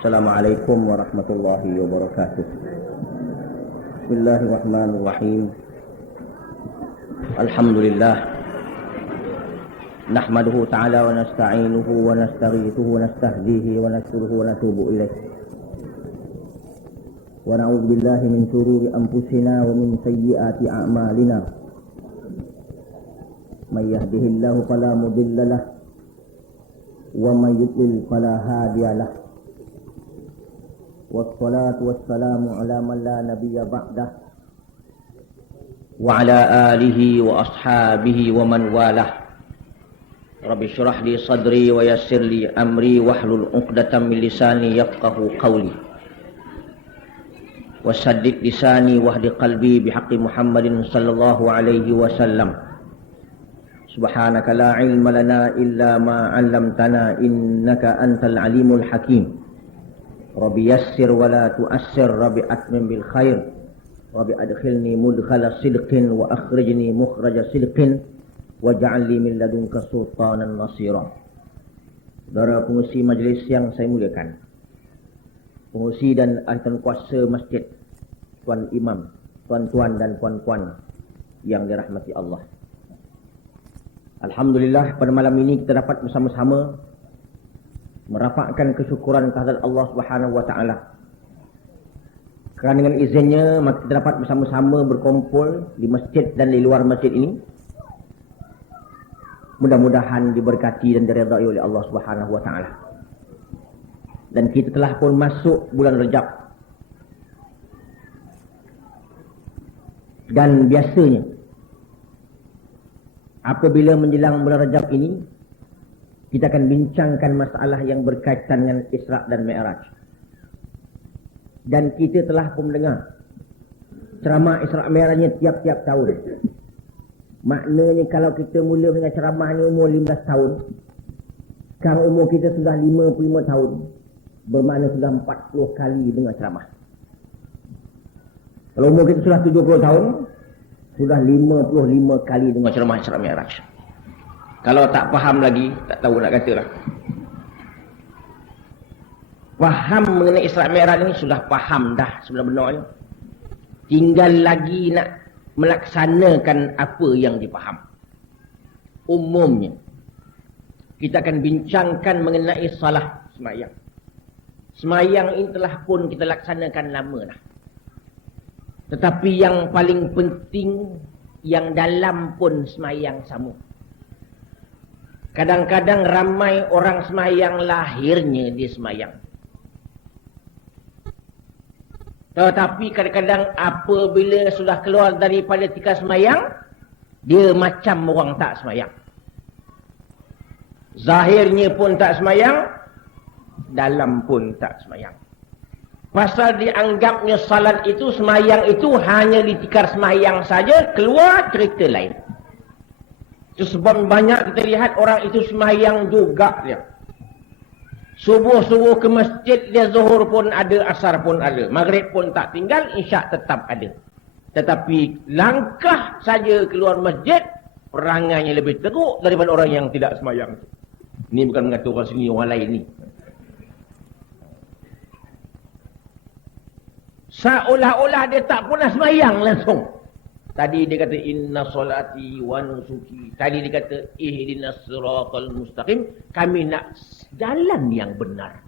Assalamualaikum warahmatullahi wabarakatuh. Bismillahirrahmanirrahim. Alhamdulillah. Nahmaduhu ta'ala wa nasta'inuhu wa nastaghithuhu wa nastahdihi wa nashkuruhu wa natubu ilaih. Wa na'udzu billahi min shururi anfusina wa min sayyiati a'malina. May yahdihillahu fala mudilla lahu wa may yudlil fala hadiya lahu. Wassalatu wassalamu ala man la nabiyya ba'dah wa ala alihi wa ashabihi wa man walah. Rabbi syrah li sadri wa yassir li amri wahlul 'uqdatam min lisani yafqahu qawli wa saddid lisani wahdi qalbi bihaqqi Muhammadin sallallahu alaihi wasallam. Subhanaka la ilma lana illa ma 'allamtana innaka antal alimul hakim. Rabbi yassir wa la tu'assir, Rabbi atmim bil khair, Rabbi adkhilni mudkhala sidqin wa akhrijni mukhraja sidqin waj'al li min ladunka sultanan nasira. Saudara pengurusi majlis yang saya muliakan, pengurusi dan ahli kuasa masjid, tuan imam, tuan-tuan dan puan-puan yang dirahmati Allah. Alhamdulillah, pada malam ini kita dapat bersama-sama merapatkan kesyukuran kehadirat Allah Subhanahu wa taala. Kerana dengan izinnya maka kita dapat bersama-sama berkumpul di masjid dan di luar masjid ini. Mudah-mudahan diberkati dan diridai oleh Allah Subhanahu wa taala. Dan kita telah pun masuk bulan Rajab. Dan biasanya apabila menjelang bulan Rajab ini kita akan bincangkan masalah yang berkaitan dengan Isra' dan Mi'raj. Dan kita telah pun mendengar ceramah Isra' Mi'rajnya tiap-tiap tahun. Maknanya kalau kita mula dengan ceramah ni umur 15 tahun, sekarang umur kita sudah 55 tahun, bermakna sudah 40 kali dengar ceramah. Kalau umur kita sudah 70 tahun, sudah 55 kali dengar ceramah Isra' Mi'raj. Kalau tak faham lagi, tak tahu nak kata lah. Faham mengenai Isra' Mi'raj ini sudah faham dah sebenarnya. Tinggal lagi nak melaksanakan apa yang difaham. Umumnya, kita akan bincangkan mengenai salah semayang. Semayang ini telah pun kita laksanakan lama dah. Tetapi yang paling penting, yang dalam pun semayang sama. Kadang-kadang ramai orang semayang lahirnya dia semayang. Tetapi kadang-kadang apabila sudah keluar daripada tika semayang, dia macam orang tak semayang. Zahirnya pun tak semayang, dalam pun tak semayang. Pasal dianggapnya salat itu, semayang itu hanya di tikar semayang saja, keluar cerita lain. Itu sebab banyak kita lihat orang itu semayang juga dia. Subuh-subuh ke masjid dia, zuhur pun ada, asar pun ada, maghrib pun tak tinggal, isyak tetap ada. Tetapi langkah saja keluar masjid, perangainya lebih teruk daripada orang yang tidak semayang. Ini bukan mengata orang sini, orang lain ni. Seolah-olah dia tak pernah semayang langsung. Tadi dia kata inna solati wa nusuki. Tadi dia kata ihdinas siratal mustaqim. Kami nak jalan yang benar.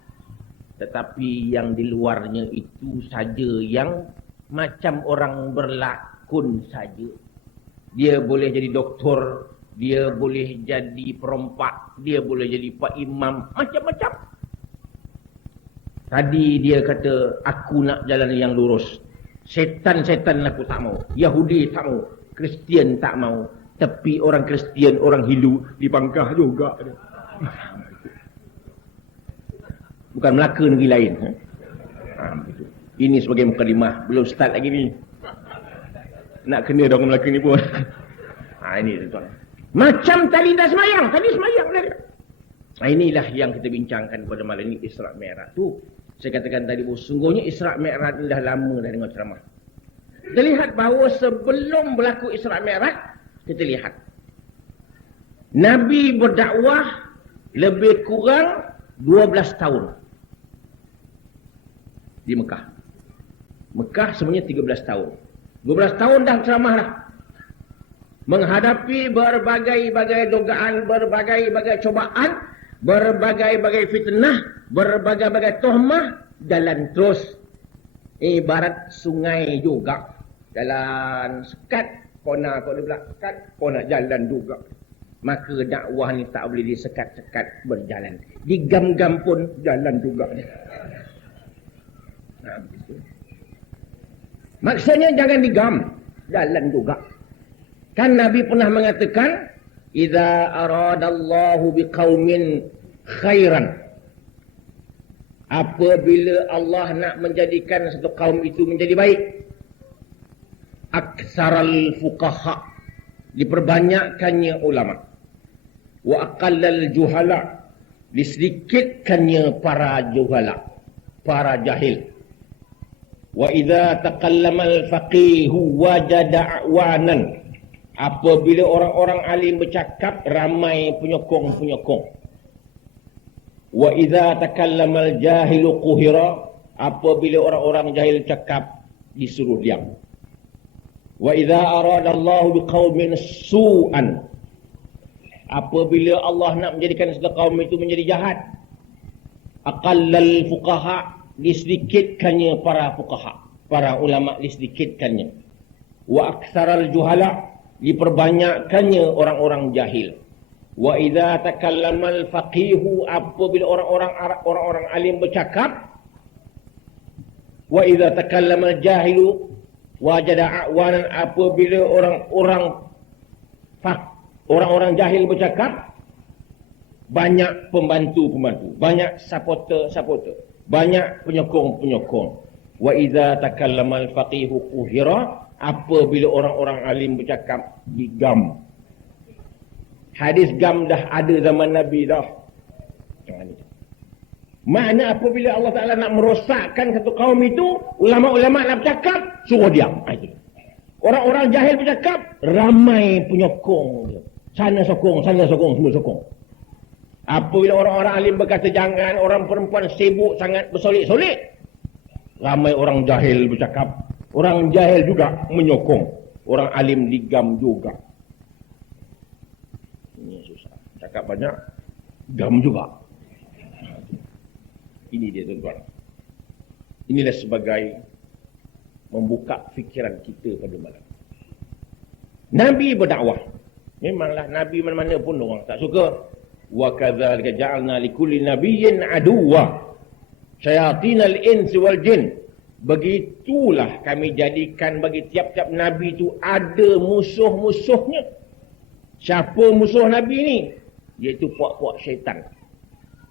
Tetapi yang di luarnya itu saja yang macam orang berlakon saja. Dia boleh jadi doktor, dia boleh jadi perompak, dia boleh jadi pak imam, macam-macam. Tadi dia kata aku nak jalan yang lurus. Setan-setan aku tak mau. Yahudi tak mau. Kristian tak mau. Tapi orang Kristian, orang Hindu dipangkah juga. Bukan Melaka negeri lain. Ini sebagai mukadimah. Belum start lagi ni. Nak kena orang Melaka ni pun. Ini tuan. Macam tadi tak semayang. Tadi semayang dah. Inilah yang kita bincangkan pada malam ini, Isra' Mi'raj tu. Saya katakan tadi, sungguhnya Isra' Mi'raj ni dah lama dah dengar ceramah. Kita lihat bahawa sebelum berlaku Isra' Mi'raj, kita lihat Nabi berdakwah lebih kurang 12 tahun. di Mekah. Mekah sebenarnya 13 tahun. 12 tahun dah ceramah dah. Menghadapi berbagai-bagai dugaan, berbagai-bagai cobaan, berbagai-bagai fitnah, berbagai-bagai tohmah, jalan terus. Ibarat sungai juga. Jalan sekat, kona pula sekat, kona jalan juga. Maka dakwah ni tak boleh disekat-sekat berjalan. Digam-gam pun jalan juga. Nah, begitu. Maksudnya jangan digam, jalan juga. Kan Nabi pernah mengatakan, "Idza aradallahu biqaumin khairan." Apabila Allah nak menjadikan satu kaum itu menjadi baik, aktsaral fuqaha, diperbanyakkannya ulama. Wa aqallal juhala, disedikitkannya para juhala, para jahil. Wa idza taqallamal faqihu wajada a'wanan. Apabila orang-orang alim bercakap, ramai penyokong-penyokong. Wa idza takallamal jahilu quhira, apabila orang-orang jahil cakap, disuruh diam. Wa idza aradallahu biqaumin su'an, apabila Allah nak menjadikan satu kaum itu menjadi jahat, aqallal fuqaha, disedikitkannya para fuqaha, para ulama disedikitkannya. Wa aktsaral juhala, diperbanyakkannya orang-orang jahil. Wa idza takallamal faqihu, apabila orang-orang alim bercakap, wa idza takallamal jahilu wajada a'wanan, apabila orang-orang jahil bercakap, banyak pembantu-pembantu, banyak supporter, banyak penyokong-penyokong. Wa idza takallamal faqihu quhira, apabila orang-orang alim bercakap, digam. Hadis gam dah ada zaman Nabi dah. Makna apabila Allah Ta'ala nak merosakkan satu kaum itu, ulama-ulama nak bercakap, suruh diam. Orang-orang jahil bercakap, ramai penyokong. Sana sokong, semua sokong. Apabila orang-orang alim berkata jangan, orang perempuan sibuk sangat bersolek-solek, ramai orang jahil bercakap. Orang jahil juga menyokong. Orang alim digam juga. Ini susah. Cakap banyak, gam juga. Ini dia tuan-tuan. Inilah sebagai membuka fikiran kita pada malam. Nabi berdakwah. Memanglah Nabi mana-mana pun orang tak suka. Wa kadzalika ja'alna likulli nabiyyin aduwwa syayatinal insi wal jin. Begitulah kami jadikan bagi tiap-tiap Nabi itu ada musuh-musuhnya. Siapa musuh Nabi ni? Iaitu puak-puak syaitan.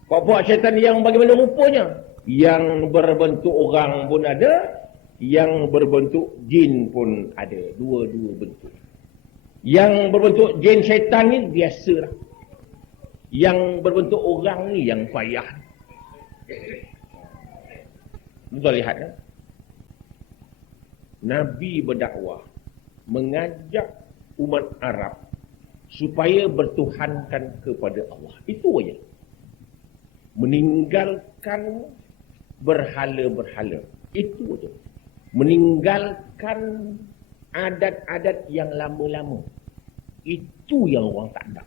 Puak-puak syaitan yang bagaimana rupanya? Yang berbentuk orang pun ada, yang berbentuk jin pun ada. Dua-dua bentuk. Yang berbentuk jin syaitan ni biasalah. Yang berbentuk orang ni yang payah. Kita lihat kan? Nabi berdakwah, mengajak umat Arab supaya bertuhankan kepada Allah. Itu aja. Meninggalkan berhala-berhala. Itu aja. Meninggalkan adat-adat yang lama-lama. Itu yang orang tak ada.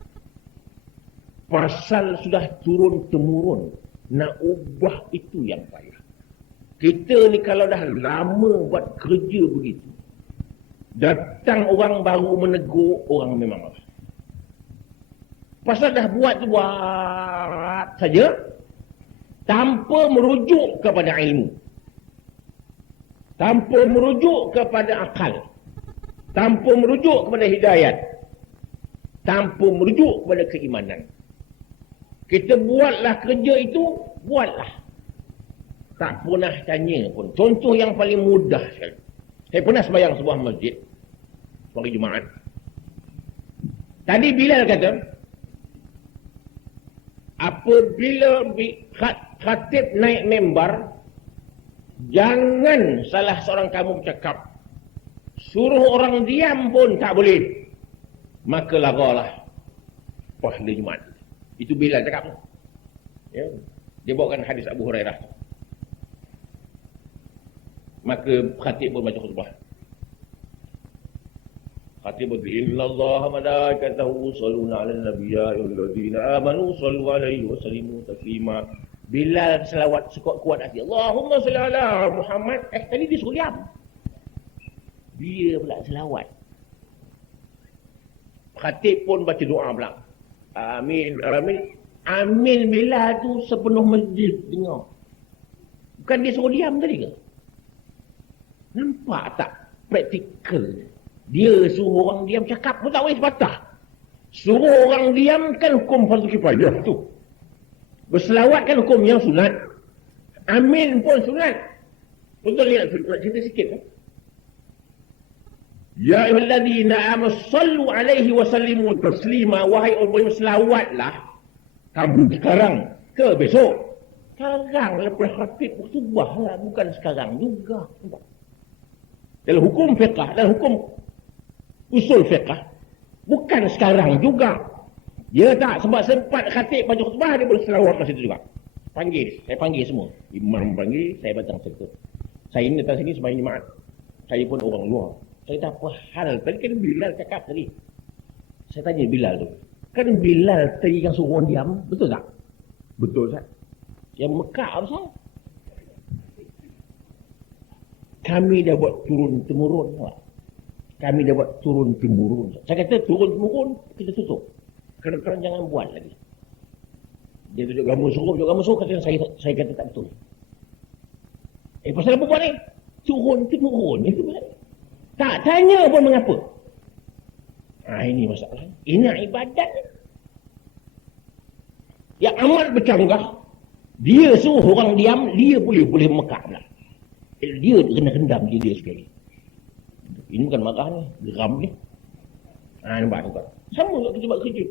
Pasal sudah turun-temurun. Nak ubah itu yang payah. Kita ni kalau dah lama buat kerja begitu, datang orang baru menegur, orang memang marah. Pasal dah buat saja, tanpa merujuk kepada ilmu, tanpa merujuk kepada akal, tanpa merujuk kepada hidayat, tanpa merujuk kepada keimanan. Kita buatlah kerja itu, buatlah. Tak pernah tanya pun. Contoh yang paling mudah sekali. Saya pernah sembahyang sebuah masjid hari Jumaat. Tadi Bilal kata, apabila khatib naik membar, jangan salah seorang kamu bercakap. Suruh orang diam pun tak boleh. Maka lagalah pahala Jumaat. Itu Bilal cakap. Ya. Dia bawakan hadis Abu Hurairah. Maka khatib pun baca khutbah. Khatib pun innallaha malaikatahu yusholluna 'alan nabiy ya ayyuhallazina amanu shallu 'alaihi wa sallimu taslima. Bilal selawat sekuat-kuat hati. Allahumma shalli 'ala Muhammad. Tadi dia suruh diam. Dia pula selawat. Khatib pun baca doa pula. Amin, amin. Amin Bilal tu sepenuh masjid dengar. Bukan dia suruh diam tadi ke? Nampak tak praktikal? Dia suruh orang diam cakap pun tak boleh sepatah. Suruh orang diam kan hukum fardu kifayah tu. Berselawat kan hukum yang sunat. Amin pun sunat. Betul nak cerita sikit kan? Ya ayyuhallazina amanu sallu alaihi wa sallimu taslima. Wahai orang berselawatlah kamu sekarang ke besok. Sekarang lepas khatib khutbah lah, bukan sekarang juga. Dalam hukum fiqah, dalam hukum usul fiqah, bukan sekarang juga. Dia tak sebab sempat khatib baca khutbah, dia boleh selawat kat situ juga. Panggil, saya panggil semua. Imam panggil, saya batang serta. Saya ni datang sini sebagai jemaat. Saya pun orang luar. Saya tak apa hal. Tadi kan Bilal cakap tadi. Saya tanya Bilal tu. Kan Bilal tadi yang suruh orang diam, betul tak? Betul tak? Yang Mekah apa sahaja? Kami dah buat turun-temurun. Kami dah buat turun-temurun. Saya kata turun-temurun, kita tutup. Kadang-kadang jangan buat lagi. Dia tunjuk gambar suruh, kata saya kata tak betul. Pasal apa buat ni? Turun-temurun. Itu betul. Tak tanya pun mengapa. Ini masalah. Ini ibadat. Yang amat bercanggah. Dia suruh orang diam, dia boleh Mekah pula. Dia kena rendam dia sekali. Ini bukan marah ni, geram ni. Nampak. Sama juga kita buat kerja.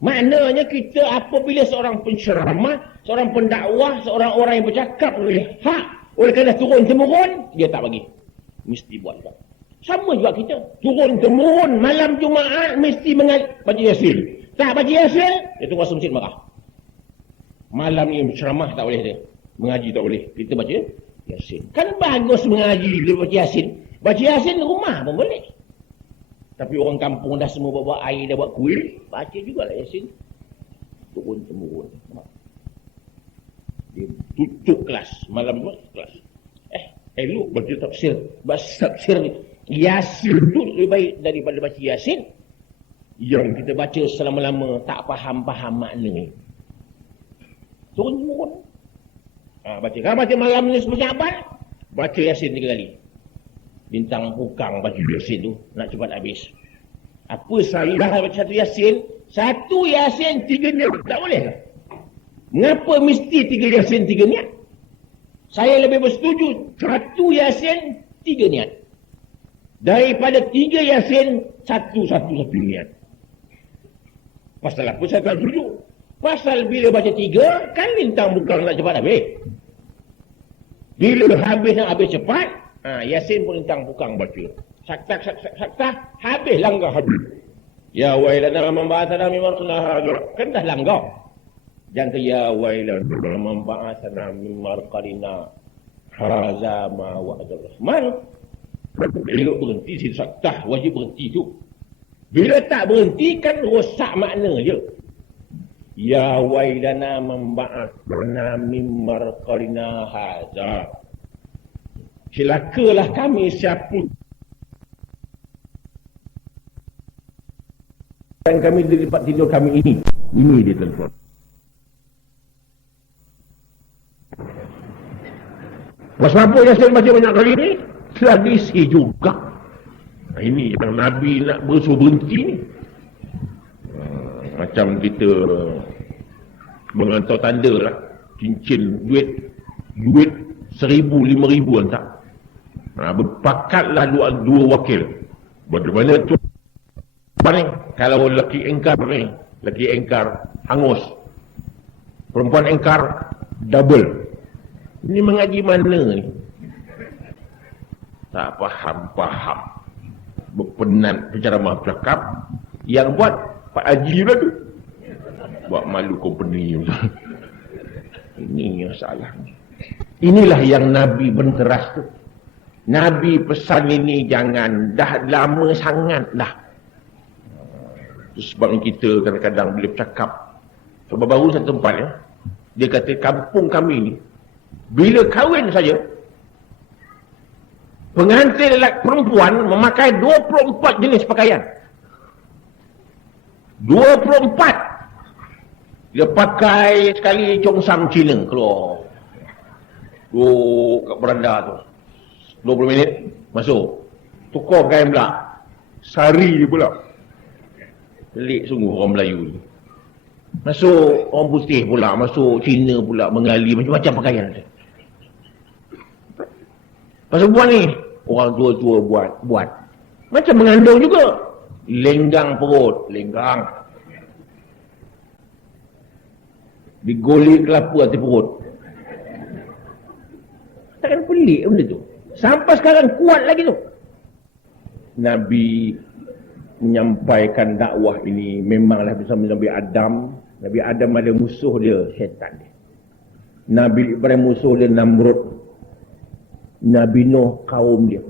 Maknanya kita apabila seorang penceramah, seorang pendakwah, seorang orang yang bercakap oleh hak, oleh kerana turun-temurun, dia tak bagi. Mesti buat juga. Sama juga kita. Turun-temurun malam Jumaat mesti baca Yasin. Tak baca Yasin, dia tunggu masuk masjid marah. Malam ni ceramah tak boleh dia. Mengaji tak boleh. Kita baca Yasin. Kan bagus mengaji dia baca Yasin. Baca Yasin di rumah pun boleh. Tapi orang kampung dah semua bawa air, dah buat kuih, baca jugalah Yasin. Turun-temurun. Dia tutup kelas. Malam tu kelas. Elok baca tafsir. Baca tafsir ni. Yasin tu lebih baik daripada baca Yasin. Yang kita baca selama-lama tak faham-faham makna ni. Turun-temurun. Baca. Kalau baca malam ni sebelum Syaban, baca Yasin 3 kali. Bintang Pukang baca Yasin tu, nak cepat habis. Apa salah baca satu Yasin? Satu Yasin 3 niat. Tak boleh lah. Mengapa mesti 3 Yasin 3 niat? Saya lebih bersetuju satu Yasin 3 niat. Daripada 3 Yasin, satu niat. Pasal apa saya tak setuju? Pasal bila baca 3, kan bintang Pukang nak cepat habis. Bila habis cepat, Yasin pun bintang Pukang baca. Sakta, habis langgar habis. Ya wailana man ba'athana min marqadina. Kan dah langgar. Jangan ya wailana man ba'athana min marqadina. Hadza ma wa'ada Rahman. Bila berhenti situ sakta, wajib berhenti tu. Bila tak berhenti kan rosak makna je. Ya wailana man ba'athana min marqadina hadza. Celakalah kami siapa dan kami di tempat tidur kami ini. Ini dia telefon. Pasal apa Yasin baca banyak kali ni? Tradisi juga. Ini yang Nabi nak bersuruh berhenti ni. Macam kita mengantau tanda lah. Cincin, duit 1,000, 5,000 hantar. Berpakatlah dua wakil. Bagaimana tu? Kalau lelaki engkar ni, lelaki engkar hangus. Perempuan engkar double. Ini mengaji mana ni? Tak faham. Berpenat penceramah bercakap. Yang buat Pak Haji lah tu. Buat malu company. Ini masalah. Inilah yang Nabi berkeras tu. Nabi pesan ini jangan, dah lama sangat dah. Sebab kita kadang-kadang boleh bercakap. Sebab baru satu tempat ya. Dia kata kampung kami ni, bila kahwin saja, pengantin lelaki perempuan memakai 24 jenis pakaian. 24. Dia pakai sekali congsam Cina keluar. Kat beranda tu. 20 minit masuk. Tukar kain pula. Sari pula. Pelik sungguh orang Melayu ni. Masuk orang putih pula, masuk Cina pula, Bengali, macam-macam pakaian dia. Pasal buat ni, orang tua-tua buat. Macam mengandung juga. Lenggang perut, lenggang. Digolik kelapa atas perut. Takkan pelik benda tu. Sampai sekarang kuat lagi tu. Nabi menyampaikan dakwah ini memanglah bersama Nabi Adam. Nabi Adam ada musuh dia, syaitan dia. Nabi Ibrahim musuh dia, Namrud. Nabi Nuh kaum dia.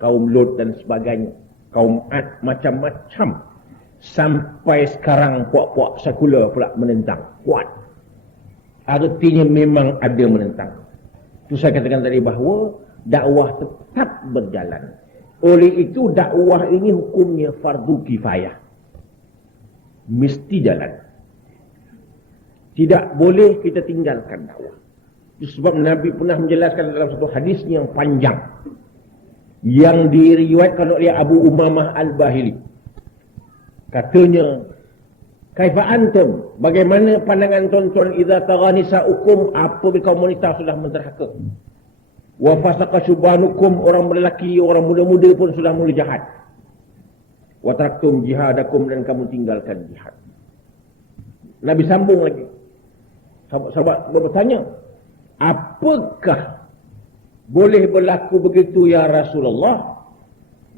Kaum Lut dan sebagainya. Kaum Ad macam-macam. Sampai sekarang puak-puak sekular pula menentang. Kuat. Artinya memang ada menentang. Itu saya katakan tadi bahawa dakwah tetap berjalan. Oleh itu dakwah ini hukumnya fardu kifayah. Mesti jalan. Tidak boleh kita tinggalkan dakwah. Sebab Nabi pernah menjelaskan dalam satu hadis yang panjang. Yang diriwayatkan oleh Abu Umamah Al-Bahili. Katanya, kaifa antum? Bagaimana pandangan tuan-tuan idza taghanisa'ukum apabila kaum wanita sudah menterhaka? Wa fasaqa syubhanukum, orang lelaki, orang muda-muda pun sudah mula jahat. Wa taraktum jihadakum, dan kamu tinggalkan jihad. Nabi sambung lagi. Sahabat bertanya, apakah boleh berlaku begitu ya Rasulullah?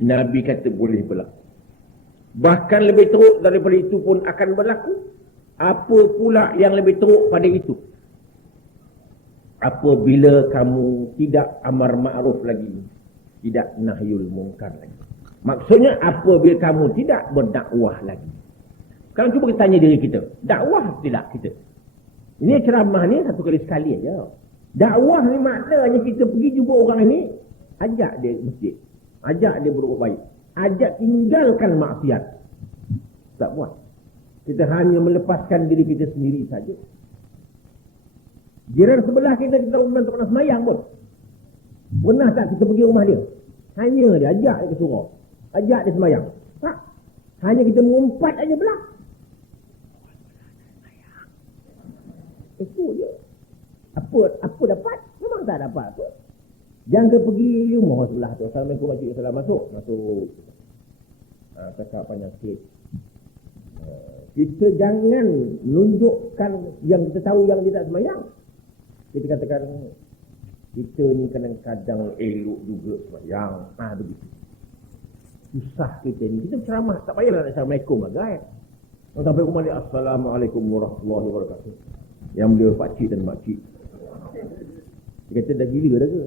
Nabi kata boleh berlaku. Bahkan lebih teruk daripada itu pun akan berlaku. Apa pula yang lebih teruk pada itu? Apabila kamu tidak amar ma'ruf lagi, tidak nahyul munkar lagi. Maksudnya apabila kamu tidak berdakwah lagi. Sekarang cuba kita tanya diri kita, dakwah tidak kita? Ini ceramah ni satu kali sekali aja. Dakwah ni maknanya kita pergi jumpa orang ini, ajak dia masjid, ajak dia berbuat baik, ajak tinggalkan maksiat. Tak buat. Kita hanya melepaskan diri kita sendiri saja. Jiran sebelah kita tak pernah semayang pun. Pernah tak kita pergi rumah dia? Hanya dia ajak dia ke surau, ajak dia semayang. Tak. Hanya kita mengumpat aja belah. Itu je. Apa dapat? Memang tak dapat apa. Jangan pergi rumah sebelah tu. Assalamualaikum makcik, salam masuk. Cakap panjang sikit. Kita jangan menunjukkan yang kita tahu yang dia tak semayang. Kita katakan kita ni kadang-kadang elok juga semayang. Begitu. Susah kita ni. Kita ceramah. Tak payahlah nak Assalamualaikum lah guys. Sampai rumah dia, Assalamualaikum warahmatullahi wabarakatuh. Yang beliau pakcik dan makcik. Dia kata dah gila dah ke?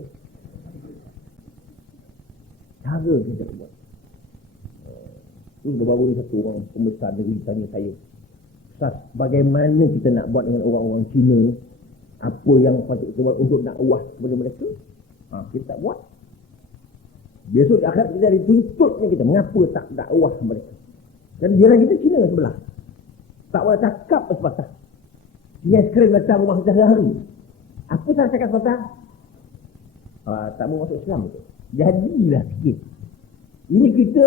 Cara kita buat. Baru ni satu orang pembesar negeri tanya saya, Ustaz, bagaimana kita nak buat dengan orang-orang Cina ni? Apa yang patut kita buat untuk dakwah kepada mereka? Kita tak buat. Besok di akhirat kita dituntutnya kita. Mengapa tak dakwah mereka? Dan jiran kita Cina sebelah. Tak boleh cakap sepatah. Dia skrin datang rumah kita sehari. Apa saya cakap sepatah? Tak mau masuk Islam tu. Jadilah sikit. Ini kita,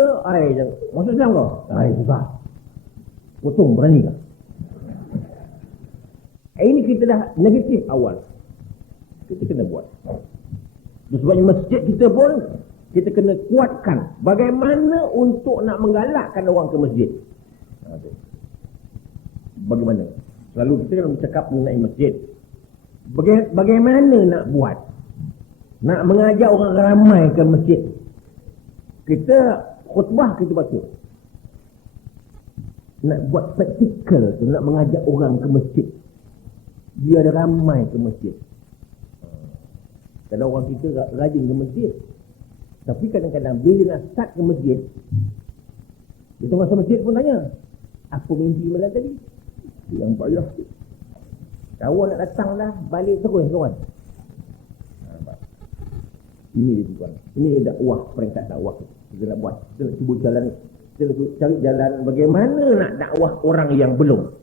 masuk Islam kau? Susah. Potong, berani kau? Ini kita dah negatif awal. Kita kena buat. Sebabnya masjid kita pun, kita kena kuatkan. Bagaimana untuk nak menggalakkan orang ke masjid? Bagaimana? Selalu kita kena bercakap mengenai masjid. Bagaimana nak buat? Nak mengajak orang ramai ke masjid. Kita khutbah kita baca. Nak buat praktikal tu, nak mengajak orang ke masjid. Dia ada ramai ke masjid. Kadang orang kita rajin ke masjid. Tapi kadang-kadang bila nak start ke masjid, dia tengah masuk masjid pun tanya, apa mimpi malam tadi? Yang payah. Kawan nak datang dah, balik terus kawan. Ini dia tuan. Ini dakwah, peringkat dakwah. Kita nak buat. Kita nak cuba jalan ni. Kita nak cari jalan bagaimana nak dakwah orang yang belum.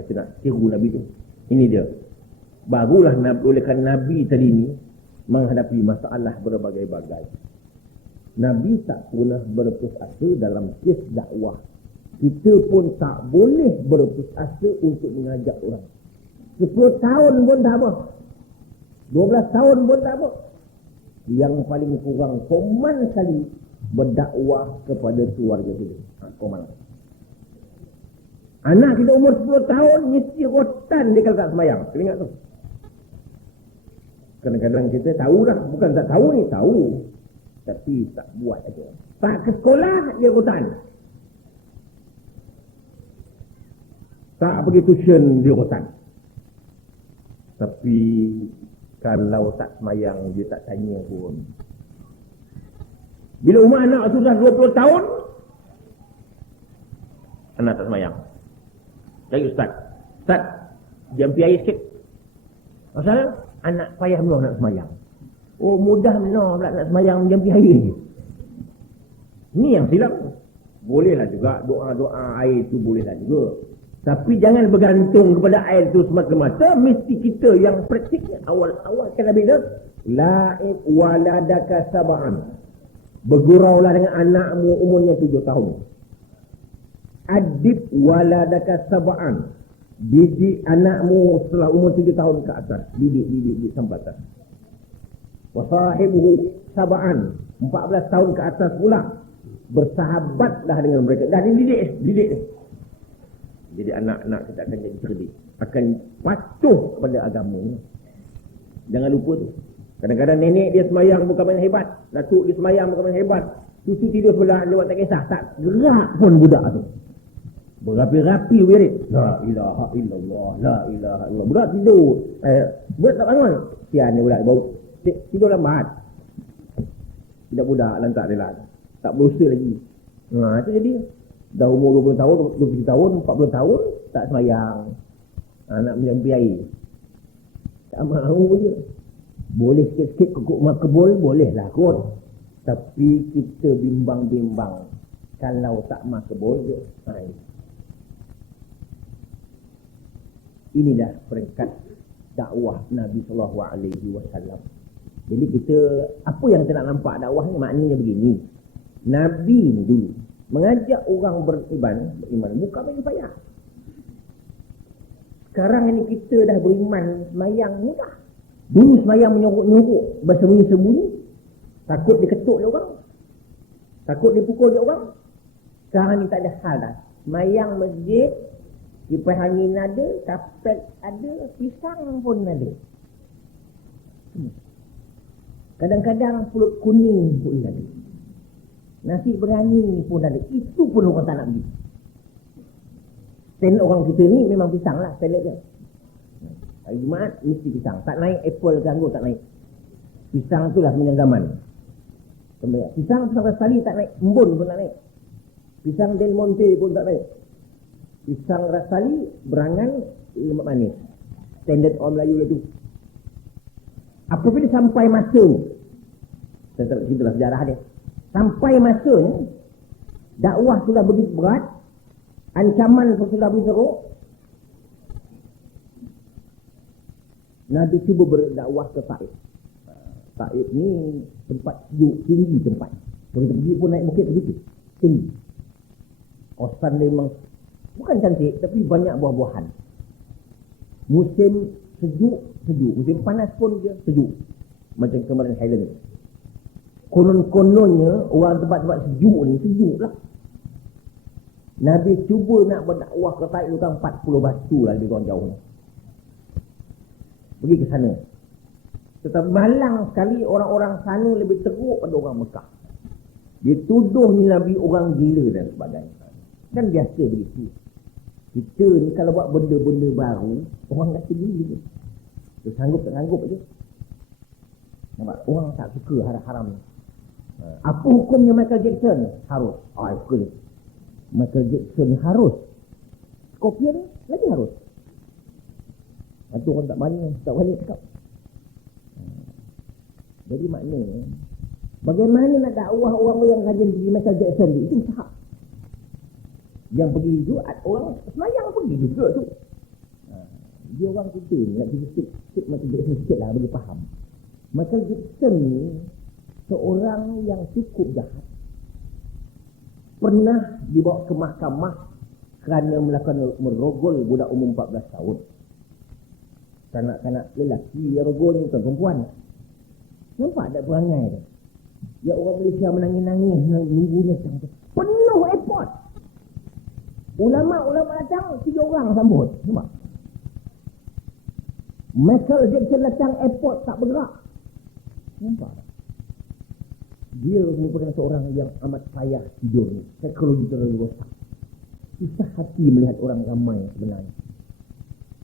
Kita nak tiru Nabi tu. Ini dia. Barulah oleh kerana Nabi tadi ni menghadapi masalah berbagai-bagai. Nabi tak pernah berputus asa dalam kes dakwah. Kita pun tak boleh berputus asa untuk mengajak orang. 10 tahun pun tak apa. 12 tahun pun tak apa. Yang paling kurang koman sekali berdakwah kepada keluarga kita. Koman. Anak kita umur 10 tahun mesti rotan dia kalau tak semayang. Kita ingat tu. Kadang-kadang kita tahu dah. Bukan tak tahu ni, tahu. Tapi tak buat aja. Tak ke sekolah, dia rotan. Tak pergi tuition, dia rotan. Tapi kalau tak semayang, dia tak tanya pun. Bila umur anak sudah 20 tahun, anak tak semayang. Lagi Ustaz, Ustaz, jampi air sikit. Masalah, anak payah benar nak semayang. Oh, mudah benar pula nak semayang jampi air je. Ini yang silap. Bolehlah juga doa-doa air itu bolehlah juga. Tapi jangan bergantung kepada air itu semata-mata. Mesti kita yang praktiknya awal-awal kan Nabi dah. La'ib waladaka sab'an. Berguraulah dengan anakmu umurnya 7 tahun. Adib waladaka sab'an. Didik anakmu setelah umur 7 tahun ke atas. Didik sampai atas. Wasahibuhu sab'an. 14 tahun ke atas pula. Bersahabatlah dengan mereka. Dah didik. Jadi anak-anak kita akan jadi cerdik. Akan patuh kepada agama. Jangan lupa tu. Kadang-kadang nenek dia semayang bukan main hebat. Datuk dia semayang bukan main hebat. Cucu tidur sebelah lewat tak kisah. Tak gerak pun budak tu. Berapi-rapi wirid. La ilaha illallah. La ilaha illallah. Budak tidur. Budak tak bangun. Sian dia budak. Bau. Tidur lambat. Tidak budak lantak dia lah. Tak berusaha lagi. Itu jadi. Dah umur 20 tahun, 23 tahun, 40 tahun, tak semayang. Nak menjampi air. Tak mahu je. Boleh sikit-sikit kukuk makbul, bolehlah kot. Tapi kita bimbang-bimbang. Kalau tak makbul je. Inilah peringkat dakwah Nabi SAW. Jadi kita, apa yang kita nak nampak dakwah ni maknanya begini. Nabi ni dulu mengajak orang beriman bukan main payah. Sekarang ini kita dah beriman semayang mudah. Dulu semayang menyuruk-nyuruk, bersembunyi-sembunyi, takut diketuk oleh orang, takut dipukul oleh orang. Sekarang ni tak ada hal dah. Semayang masjid, kipas angin ada, kapet ada, pisang pun ada. Kadang-kadang pulut kuning pun ada. Nasi berani pun ada. Itu pun orang tak nak beli. Standard orang kita ni memang pisang lah. Standard je. Hari Jumaat mesti pisang. Tak naik apple ke anggur tak naik. Pisang tu lah semenjang zaman. Pisang rasa tak naik. Embun pun tak naik. Pisang Del Monte pun tak naik. Pisang rasali berangan lemak manis. Standard orang Melayu lah tu. Apabila sampai masa, kita lah sejarah dia. Sampai masanya dakwah sudah begitu berat, ancaman pun sudah begitu teruk. Nabi cuba berdakwah ke Taif. Taif ni tempat sejuk, tinggi tempat. Kalau kita pergi pun naik bukit begitu, tinggi. Kawasan dia memang bukan cantik, tapi banyak buah-buahan. Musim sejuk. Musim panas pun dia sejuk. Macam kemarin Highland. Konon-kononnya orang tempat-tempat sejuk ni sejuk lah. Nabi cuba nak berdakwah ke Taif kan 40 batu lah lebih kurang jauh. Pergi ke sana. Tetapi malang sekali orang-orang sana lebih teruk pada orang Mekah. Dia tuduh ni Nabi orang gila dan sebagainya. Kan biasa begitu. Kita ni kalau buat benda-benda baru, orang kata gila. Dia sanggup tak sanggup je. Nampak? Orang tak suka haram-haram ni. Apa hukumnya Michael Jackson? Harus. Ikut. Michael Jackson harus. Scorpion lagi harus. Itu orang tak balik cakap. Jadi maknanya, bagaimana nak dakwah orang yang rajin pergi Michael Jackson itu sah. Yang pergi itu orang semayang pergi juga tu. Dia orang kita nak pergi sikit Michael Jackson sikit lah bagi faham. Michael Jackson ni seorang yang cukup jahat. Pernah dibawa ke mahkamah kerana melakukan merogol budak umur 14 tahun. Kanak-kanak lelaki yang rogol ni bukan perempuan. Nampak tak perangai tu? Ya orang Malaysia menangis-nangis nunggunya sampai penuh airport. Ulama-ulama datang 3 orang sambut. Nampak? Michael Jackson datang airport tak bergerak. Nampak? Dia merupakan seorang yang amat payah tidur ni. Psikologi terlalu rosak. Susah hati melihat orang ramai sebenarnya.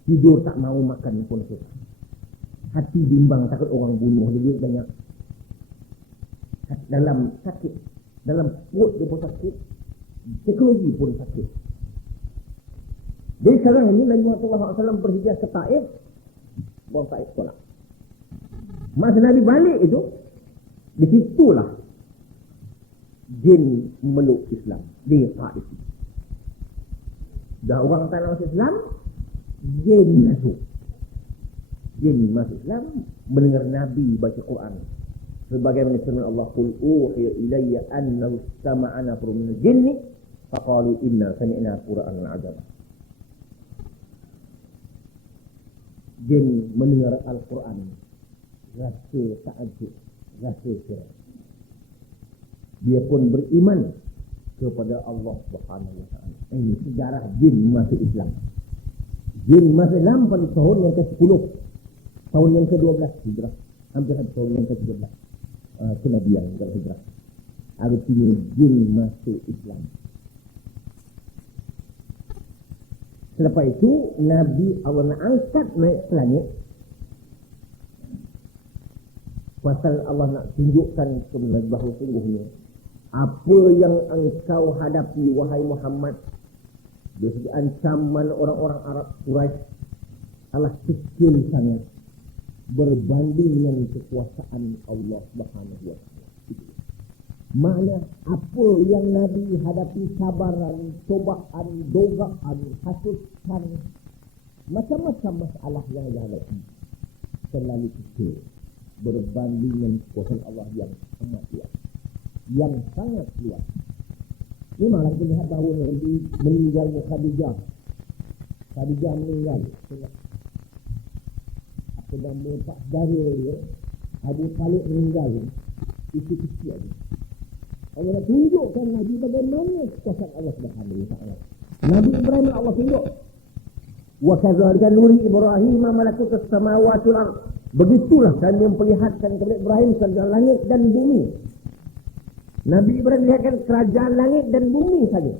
Tidur tak mau makan pun susah. Hati bimbang takut orang bunuh dia duit banyak. Dalam sakit, dalam perut dia pun sakit, psikologi pun sakit. Jadi sekarang ini Nabi Muhammad SAW berhijrah ke Taif, buang Taif tolak. Masa Nabi balik itu, di situlah jin meluk Islam di Taif. Dah orang tak nak masuk Islam, jin masuk. Jin masuk Islam, mendengar Nabi baca Quran. Sebagaimana firman Allah, "Qul uhiya ilayya annahu istama'a nafarun minal jinni faqalu inna sami'na Qur'anan 'ajaba." Jin mendengar Al-Quran, rasa takjub, rasa heran. Dia pun beriman kepada Allah Subhanahu wa taala. Ini sejarah jin masuk Islam. Jin masuk Islam pada tahun yang ke-10. Tahun yang ke-12 hijrah. Hampir tahun yang ke-13. Kenabian bukan hijrah. Artinya jin masuk Islam. Selepas itu Nabi Allah nak angkat naik ke langit. Pasal Allah nak tunjukkan kepada bahawa sungguhnya apa yang engkau hadapi wahai Muhammad dari segi ancaman orang-orang Arab Quraisy adalah kecil sangat berbanding dengan kekuasaan Allah Subhanahu wa taala. Mana apa yang Nabi hadapi, sabaran, cobaan, dogaan, hasutan, macam-macam masalah yang dihadapi terlalu kecil berbanding dengan kekuasaan Allah yang amat luas, yang sangat luas. Memanglah kita lihat bahawa Nabi meninggalnya Khadijah meninggal. Apa nama Pak Saudara dia, Abu Talib meninggal. Itu kecil aja. Allah nak tunjukkan Nabi bagaimana kekuasaan Allah Subhanahu wa taala. Nabi Ibrahim Allah tunjuk. Wa kadzalika nuri Ibrahim malakutus samawati wal ard. Begitulah kami memperlihatkan kepada Ibrahim kerajaan langit dan bumi. Nabi Ibrahim lihatkan kerajaan langit dan bumi saja.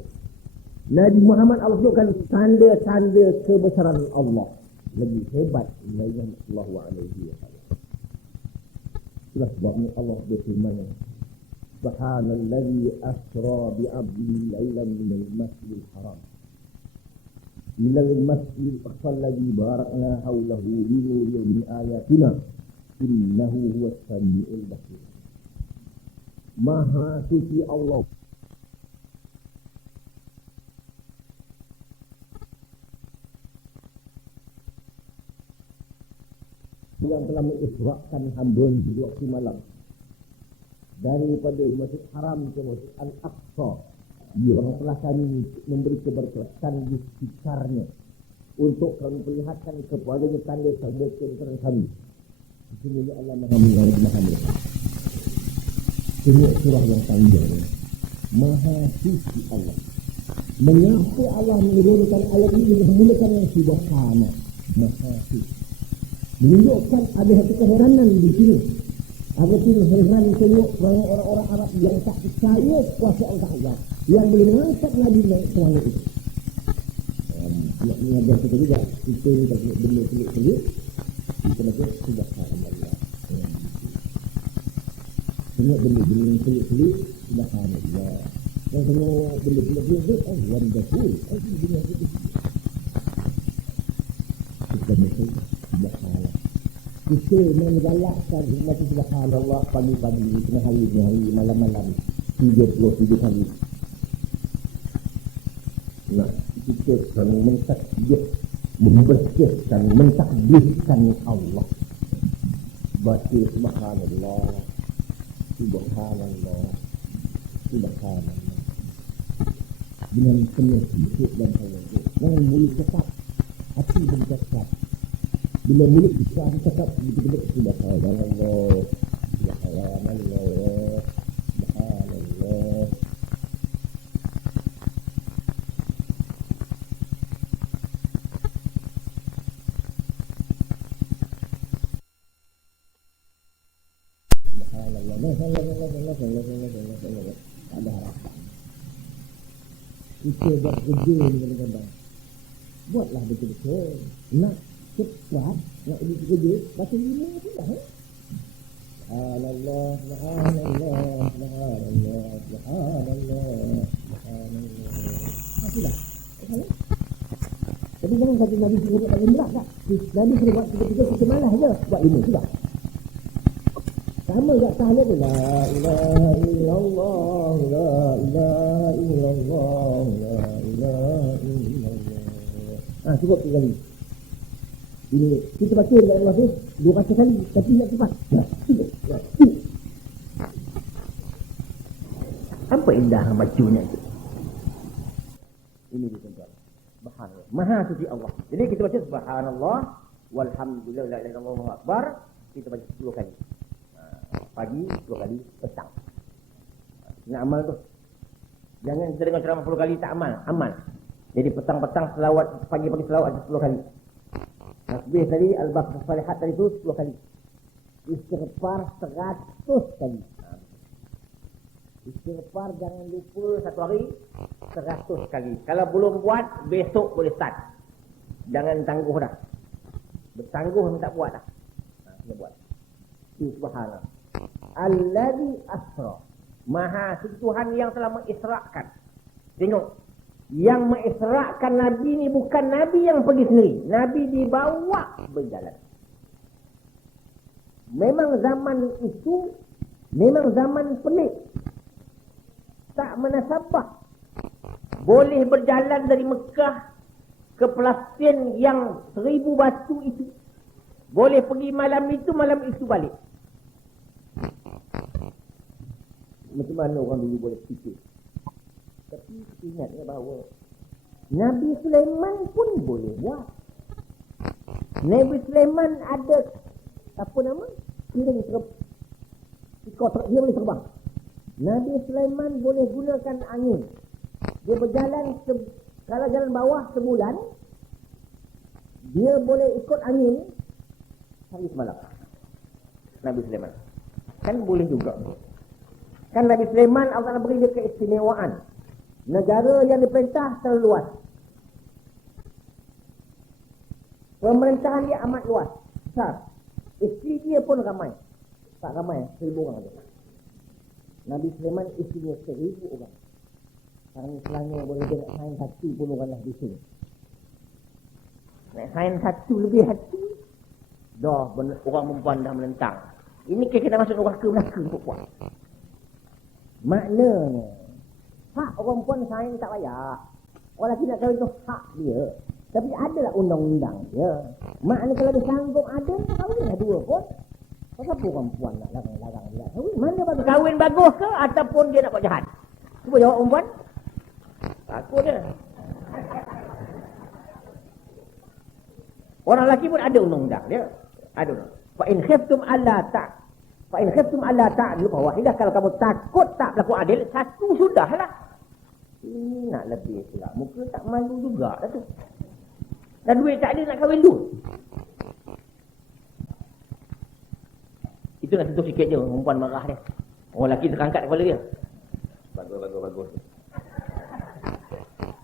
Nabi Muhammad Allah tunjukkan tanda-tanda kebesaran Allah. Lebih hebat Nabi sallallahu alaihi wasallam. Itulah sebabnya Allah berfirman, Subhanallazi asra bi'abdihi laylan minal masjidil haram ilal masjidil aqsa alladzi barakna hawlahu linuriyahu min ayatina innahu huwas samiul basir. Maha suci Allah yang telah mengisrakan hamba di waktu malam daripada Masjid Haram ke Masjid Al-Aqsa. Dia orang telah kami memberi keberkatan di sekitarnya untuk kami perlihatkan kepadanya tanda-tanda kebesaran kami. Sesungguhnya Allah Maha Mengetahui, Maha Melihat. Ini surah yang panjang. Maha suci Allah. Mengapa Allah menurunkan ayat ini menggunakan yang subhana, Maha suci. Menunjukkan ada satu keheranan di sini. Ada pun heran tengok orang-orang Arab yang tak percaya kuasa Allah yang boleh mengangkat Nabi naik ke langit itu. Nak mengajar kita juga. Kita ni tak benda pelik-pelik. Kita nak subhanallah. Tengok benda-benda yang pelik-pelik, subhanallah. Dan tengok benda-benda wonderful. Itu benda itu. Kita mesti subhanallah. Kita menggalakkan umat subhanallah pagi-pagi, tengah hari, malam-malam. 37 kali. Nah, kita akan mentakbirkan Allah. Baca subhanallah, subhanallah, subhanallah. Dengan penuh hidup dan tawaduk. Jangan mulut cakap, hati pun cakap. Bila mulut cakap, betul-betul subhanallah, subhanallah, subhanallah. Ada harapan. Kita buat kerja ni kadang-kadang. Buatlah betul-betul. Nak cepat, nak pergi kerja, baca lima tu lah. Subhanallah, subhanallah, subhanallah, subhanallah, subhanallah. Itulah. Tapi jangan kata Nabi suruh buat lima tak? Nabi suruh buat tiga-tiga, kita malas je. Buat lima tu lah. Sama tak sahaja tu. La ilaha illallah, la ilaha illallah, la ilaha illallah. Cukup 3 kali. Bila kita baca dekat Allah tu 200 kali, tapi nak cepat. Apa indah bacanya itu? Ini dia tuan-tuan. Subhanallah. Maha suci Allah. Jadi kita baca subhanallah, walhamdulillah, la ilaha illallah, Allahu akbar. Kita baca 10 kali. Pagi 10 kali, petang. Nak amal tu. Jangan kita dengar ceramah 10 kali tak amal. Jadi petang-petang selawat, pagi-pagi selawat 10 kali. Tasbih tadi, al-baqarah salihat tadi tu 10 kali. Istighfar 100 kali. Istighfar jangan lupa satu hari 100 kali. Kalau belum buat, besok boleh start. Jangan tangguh dah. Bertangguh tak buat dah. Kena buat. Subhanallah. Alladhi asra. Maha suci Tuhan yang telah mengisrakan. Tengok. Yang mengisrakan Nabi ni bukan Nabi yang pergi sendiri. Nabi dibawa berjalan. Memang zaman itu, memang zaman pelik. Tak menasabah. Boleh berjalan dari Mekah ke Palestin yang 1000 batu itu. Boleh pergi malam itu balik. Macam mana orang dulu boleh fikir? Tapi kita ingat bahawa Nabi Sulaiman pun boleh buat. Nabi Sulaiman ada apa nama? Dia boleh terbang. Nabi Sulaiman boleh gunakan angin. Dia berjalan kalau jalan bawah sebulan, dia boleh ikut angin hari semalam. Nabi Sulaiman kan boleh juga. Kan Nabi Sulaiman Allah beri dia keistimewaan. Negara yang diperintah terlalu luas. Pemerintahan dia amat luas, besar. Isteri dia pun ramai. Tak ramai, 1000 orang saja. Nabi Sulaiman isterinya 1000 orang. Sekarang Selangor boleh dia nak sign 1 pun orang lah di sini. Nak sign 1 lebih hati. Dah orang perempuan dah menentang. Ini kita masuk neraka untuk puan. Maknanya hak orang perempuan sign tak payah. Orang lelaki nak kahwin tu hak dia. Tapi adalah undang-undang dia. Maknanya kalau dia sanggup ada, kahwinlah 2 pun. Kenapa orang perempuan nak larang-larang dia kahwin? Mana bagus? Kahwin bagus ke ataupun dia nak buat jahat? Cuba jawab perempuan. Takut dia. Orang lelaki pun ada undang-undang dia. Ada. Fa in khiftum alla ta'dilu fa wahidah. Kalau kamu takut tak berlaku adil, satu sudahlah. Ini nak lebih pula. Muka tak malu juga dah tu. Dan duit tak ada nak kahwin dulu. Itu nak sentuh sikit je perempuan marah dia. Orang lelaki terangkat kepala dia. Bagus.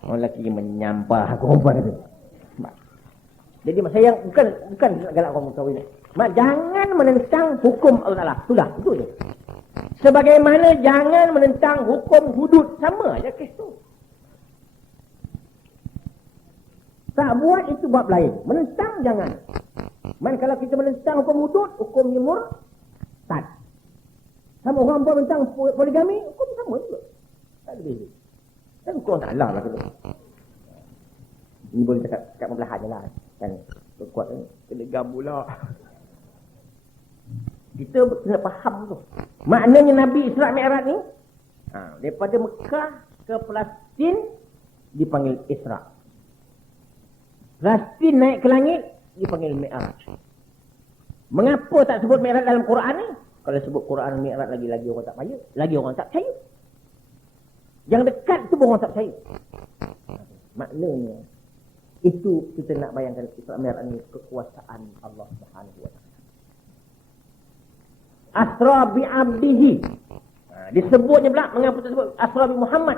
Orang lelaki menyampah perempuan itu. Jadi saya bukan galak orang kahwin. Mak jangan menentang hukum Allah Taala. Sudah, itu je. Sebagaimana jangan menentang hukum hudud. Sama aja kes tu. Tak buat itu bab lain. Menentang jangan. Kalau kita menentang hukum hudud, hukumnya murtad. Sama orang buat tentang poligami, hukum sama juga. Tak ada beza. Kan hukum tak Allah lah tu. Ini boleh cakap membelahan je lah. Kan kuat ni. Telegam pula. Kita kena faham tu. Maknanya Nabi Isra' Mi'raj ni, daripada Mekah ke Palestin, dipanggil Isra'. Palestin naik ke langit, dipanggil Mi'raj. Mengapa tak sebut Mi'raj dalam Quran ni? Kalau sebut Quran Mi'raj lagi orang tak percaya. Lagi orang tak percaya. Yang dekat tu pun orang tak percaya. Maknanya, itu kita nak bayangkan Isra' Mi'raj ni kekuasaan Allah Subhanahu wa ta'ala. Asra bi'abdihi. Disebutnya pula, mengapa tersebut Asra bi Muhammad?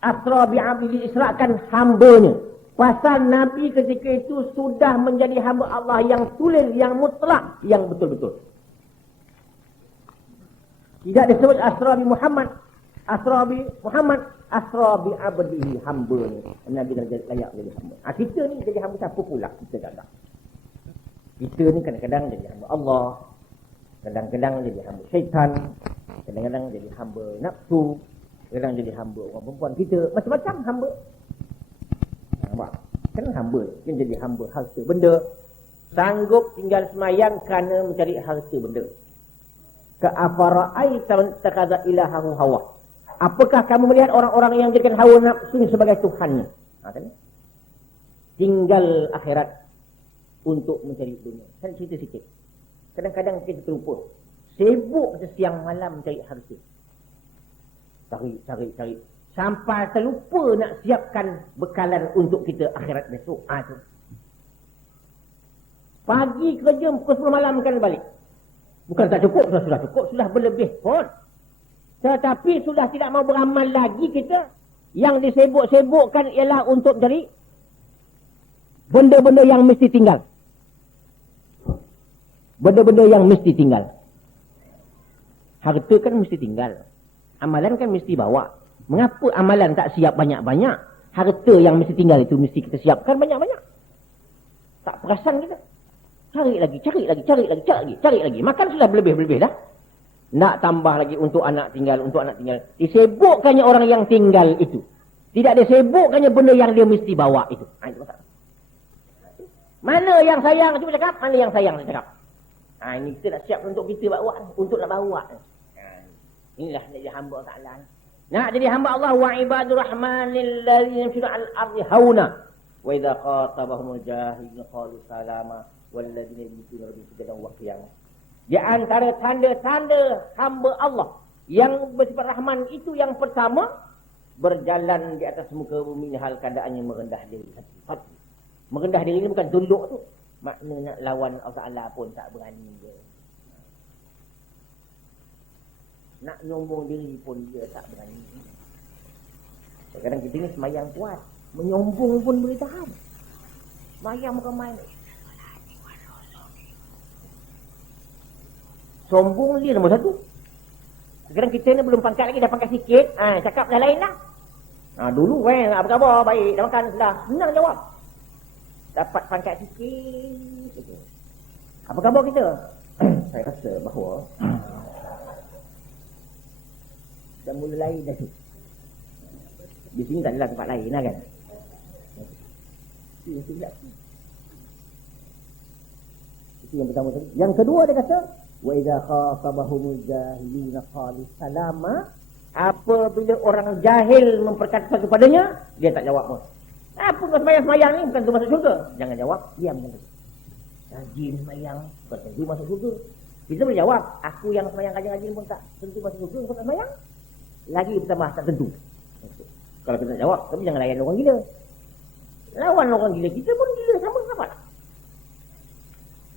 Asra bi'abdihi, diisrakan hambanya. Pasal Nabi ketika itu sudah menjadi hamba Allah yang tulen, yang mutlak, yang betul-betul. Tidak disebut Asra bi Muhammad. Asra bi Muhammad, Asra bi abdihi, hamba ni. Nabi dah layak jadi hamba. Kita ni jadi hamba siapa pula? Kita tak. Kita ni kadang-kadang jadi hamba Allah. Kadang-kadang jadi hamba syaitan. Kadang-kadang jadi hamba nafsu. Kadang jadi hamba orang perempuan kita. Macam-macam hamba. Nampak? Kan hamba. Kan jadi hamba harta benda. Sanggup tinggal semayang kerana mencari harta benda. Ka'afara'aita man takhadha ilahahu hawa. Apakah kamu melihat orang-orang yang jadikan hawa nafsu sebagai Tuhannya? Kan? Tinggal akhirat untuk mencari dunia. Kan cerita sikit. Kadang-kadang kita terlupa. Sibuk siang malam cari harta. Cari. Sampai terlupa nak siapkan bekalan untuk kita akhirat besok. Tu. Pagi kerja pukul 10 malam kan balik. Bukan tak cukup, sudah cukup, sudah berlebih pun. Tetapi sudah tidak mau beramal lagi kita. Yang disebut-sebutkan ialah untuk cari benda-benda yang mesti tinggal. Benda-benda yang mesti tinggal. Harta kan mesti tinggal. Amalan kan mesti bawa. Mengapa amalan tak siap banyak-banyak? Harta yang mesti tinggal itu mesti kita siapkan banyak-banyak. Tak perasan kita. Cari lagi. Makan sudah berlebih-berlebih dah. Nak tambah lagi untuk anak tinggal. Disebutkannya orang yang tinggal itu. Tidak disebutkannya benda yang dia mesti bawa itu. Itu masalah. Mana yang sayang? Cuba cakap. Mana yang sayang? Saya cakap. Ini kita nak siap untuk kita bawa. Untuk nak bawa. Inilah jadi hamba Allah. Nak jadi hamba Allah. Wa ibadur rahmanil ladzina yamshuna 'alal ardi hauna. Wa idza khatabahumul jahilun qalu salama. Wal ladzina yamshuna 'alal ardi wa qiyamah. Di antara tanda-tanda hamba Allah yang bersifat rahman itu yang pertama, berjalan di atas muka bumi hal keadaannya merendah diri. Merendah diri ini bukan tunduk tu. Maknanya nak lawan Allah Ta'ala pun tak berani dia. Nak nyombong diri pun dia tak berani. Kadang-kadang kita ni semayang kuat. Menyombong pun boleh tahan. Semayang bukan main. Sombong dia nombor satu. Sekarang kita ni belum pangkat lagi, dah pangkat sikit. Cakap dah lain lah. Dulu apa khabar? Baik, dah makan sudah. Senang jawab. Dapat pangkat sikit. Apa khabar kita? Saya rasa bahawa dah mula lain dah tu. Di sini tak adalah tempat lain lah kan. Itu yang pertama tadi. Yang kedua dia kata, wa idza khatabahumul jahiluna qalu salama. Apabila orang jahil memperkata kepadanya, dia tak jawab pun. Apa kau semayang-semayang ni bukan tu masuk syurga? Jangan jawab, diam macam tu. Rajin semayang bukan tentu masuk syurga. Kita boleh jawab, aku yang semayang rajin-rajin pun tak tentu masuk syurga, kau tak semayang. Lagi pertama tak tentu. Kalau kita nak jawab, tapi jangan layan orang gila. Lawan orang gila, kita pun gila sama apa?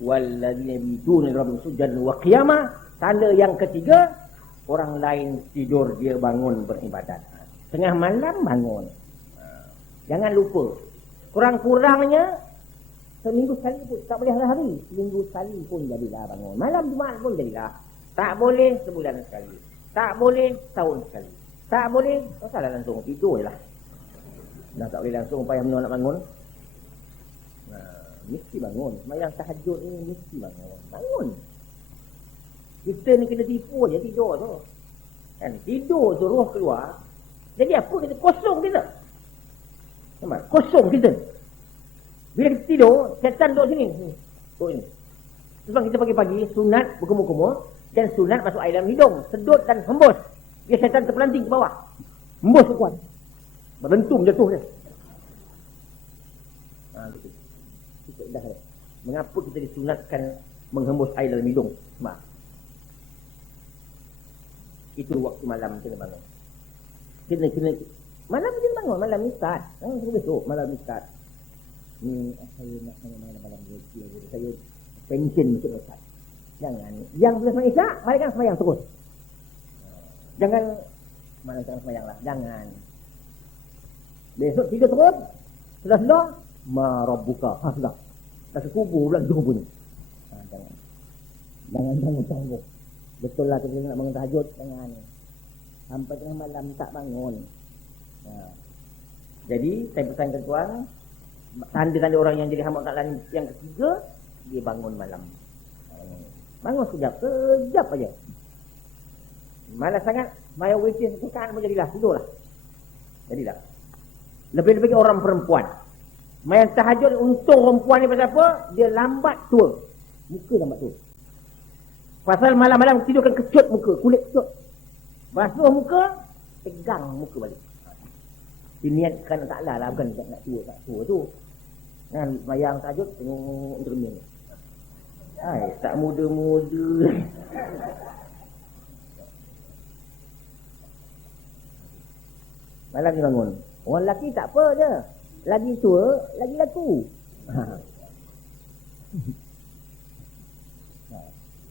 Walladzina yabituna rabbihim sujadan wa qiyamah. Tanda yang ketiga, orang lain tidur dia bangun beribadat. Tengah malam bangun. Jangan lupa. Kurang-kurangnya seminggu sekali pun. Tak boleh hari-hari. Seminggu sekali pun jadilah bangun. Malam Jumaat pun jadilah. Tak boleh sebulan sekali. Tak boleh tahun sekali. Tak boleh, salah langsung tidur je lah. Nah, tak boleh langsung payah menolak nak bangun. Nah, mesti bangun. Semayang tahajud ni mesti bangun. Bangun. Kita ni kena tipu je tidur tu. Kan? Tidur tu roh keluar. Jadi apa kita? Kosong kita. Nampak? Kosong kita. Bila kita tidur, setan duduk sini. Duduk sini. Sebab kita pagi-pagi sunat berkumur-kumur dan sunat masuk air dalam hidung, sedut dan hembus. Dia setan terpelanting ke bawah. Hembus ke kuat. Berlentum jatuh dia. Gitu. Kita dah dia. Mengapa kita disunatkan menghembus air dalam hidung? Sebab itu waktu malam kena bangun. Kena malam kena bangun, malam istirahat. Besok malam istirahat. Ni saya nak malam rezeki. Saya pension untuk ustaz. Jangan. Yang boleh sembahyang isyak, mari kan sembahyang terus. Jangan malam jangan sembahyang lah. Jangan. Besok tidur terus. Sudah ma rabbuka haslah. Tak kubur pula hidup punya. Jangan. Jangan tangguh-tangguh. Betul lah kita nak bangun tahajud. Jangan. Sampai tengah malam tak bangun. Jadi saya pesan ke tuan, tanda-tanda orang yang jadi hamba Allah yang ketiga, dia bangun malam. Bangun sekejap aja. Malas sangat, maya witness bukan pun jadilah, tidurlah. Jadilah. Lebih-lebih orang perempuan. Main tahajud untung perempuan ni pasal apa? Dia lambat tua. Muka lambat tua. Pasal malam-malam tidurkan kecut muka, kulit kecut. Basuh muka, tegang muka balik. Diniatkan taklah lah, bukan nak tua, tak tua tu. Kan mayang tahajud tengok cermin. Hai, tak muda-muda. Malam ni bangun. Orang lelaki tak apa je. Lagi tua, lagi laku.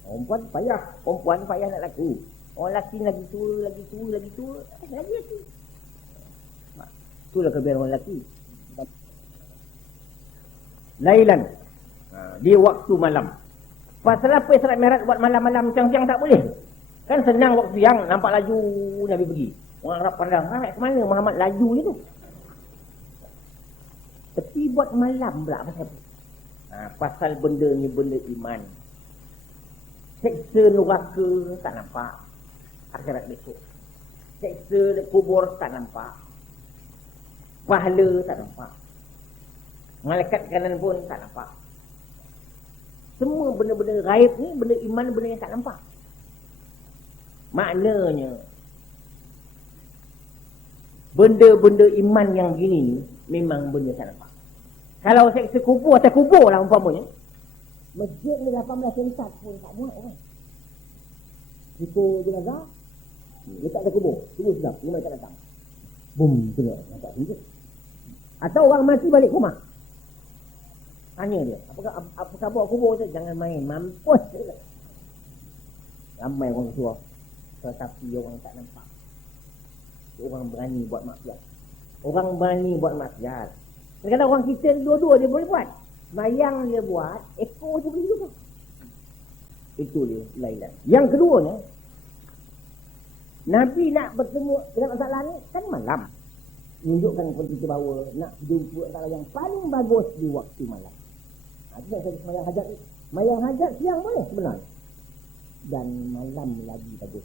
Perempuan payah nak laku. Orang lelaki lagi tua. Lagi laku. Itulah kelebihan orang lelaki. Lailan. Dia waktu malam. Pasal apa Isra Mi'raj buat malam-malam siang-siang tak boleh? Kan senang waktu siang nampak laju Nabi pergi. Orang Arab pandang, ke mana Muhammad laju je tu? Tapi buat malam pula pasal apa? Pasal benda ni benda iman. Seksa neraka tak nampak. Akhirat besok. Seksa kubur tak nampak. Pahala tak nampak. Malaikat kanan pun tak nampak. Semua benda-benda gaib ni, benda iman, benda yang tak nampak. Maknanya, benda-benda iman yang gini ni, memang benda tak nampak. Kalau seksa kubur, atas kubur lah umpamanya. Masjid ni 18 sentat pun tak muat kan. Kubur jenazah, letak atas kubur. Tunggu sedap, rumah tak datang. Boom, tengok, nampak sini. Atau orang mati balik rumah. Tanya dia, apa khabar kubur tu? Jangan main, mampus je. Ramai orang tua. Tetapi orang tak nampak. Orang berani buat maksiat. Kadang-kadang orang kita dua-dua dia boleh buat. Mayang dia buat, ekor tu boleh juga. Itu dia, lailan. Yang keduanya, Nabi nak bertemu dengan masalah ni, kan malam. Menunjukkan kepada kita bahawa nak jumpa antara yang paling bagus di waktu malam. Itu saya semayang hajat. Semayang hajat siang boleh sebenarnya. Dan malam lagi bagus.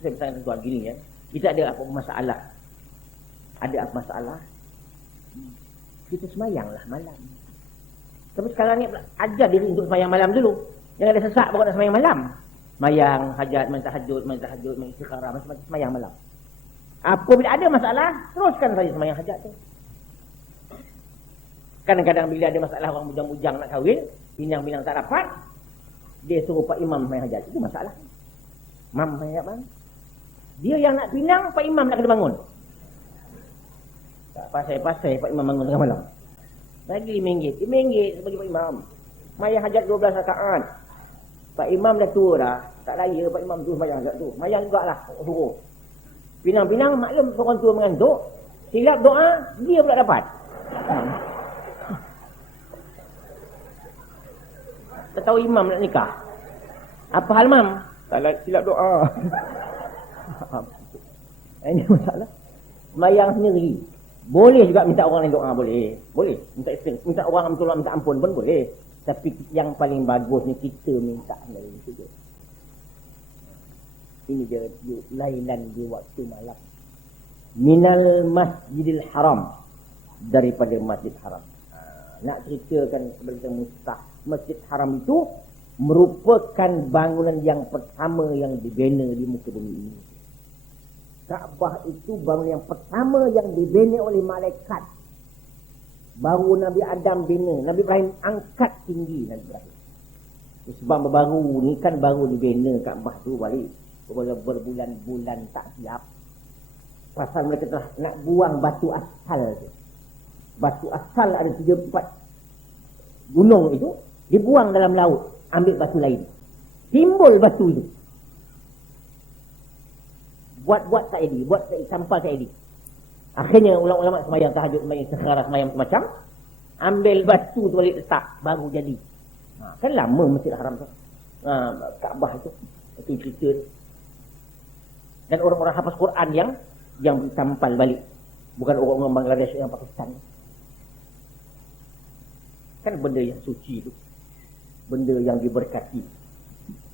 Saya bertanya tuan gini ya. Kita ada apa masalah? Ada apa masalah? Kita semayanglah malam. Tapi sekarang ni ajar diri untuk semayang malam dulu. Jangan ada sesak baru nak semayang malam. Semayang hajat, main tahajud, main istikharah, macam-macam semayang malam. Apabila ada masalah, teruskan saja semayang hajat tu. Kadang-kadang bila ada masalah orang bujang-bujang nak kahwin, pinang-pinang tak dapat, dia suruh Pak Imam main hajat. Itu masalah. Mam main hajat mana? Dia yang nak pinang, Pak Imam nak kena bangun. Tak pasai-pasai Pak Imam bangun tengah malam. Bagi RM5. RM5 bagi Pak Imam. Mayang hajat 12 rakaat. Pak Imam dah tua dah. Tak raya Pak Imam tu mayang hajat tu. Mayang jugalah suruh. Pinang-pinang maklum seorang tua mengantuk. Silap doa, dia pula dapat. Tak tahu imam nak nikah. Apa hal mam? Salah silap doa. Ini masalah. Semayang sendiri. Boleh juga minta orang lain doa, boleh. Boleh. Minta orang tolong minta ampun pun boleh. Tapi yang paling bagus ni kita minta dari itu. Ini dia lailan di waktu malam. Minal masjidil haram. Daripada masjid haram. Nak ceritakan sebenarnya mustah. Masjid haram itu merupakan bangunan yang pertama yang dibina di muka bumi ini. Kaabah itu bangunan yang pertama yang dibina oleh malaikat. Baru Nabi Adam bina. Nabi Ibrahim angkat tinggi Nabi Ibrahim. Sebab baru ni kan baru dibina Kaabah tu balik. Berbulan-bulan tak siap. Pasal mereka telah nak buang batu asal tu. Batu asal ada 3-4 gunung itu. Dibuang dalam laut. Ambil batu lain. Timbul batu itu. Buat tak jadi. Buat sampal tak jadi. Akhirnya ulama-ulama semayang tahajud, semayang sekhara, semayang macam. Ambil batu tu balik letak. Baru jadi. Kan lama Masjid Haram tu. Kaabah itu. Itu cerita. Dan orang-orang hafaz Quran yang sampal balik. Bukan orang-orang Bangladesh yang Pakistan. Kan benda yang suci itu. Benda yang diberkati.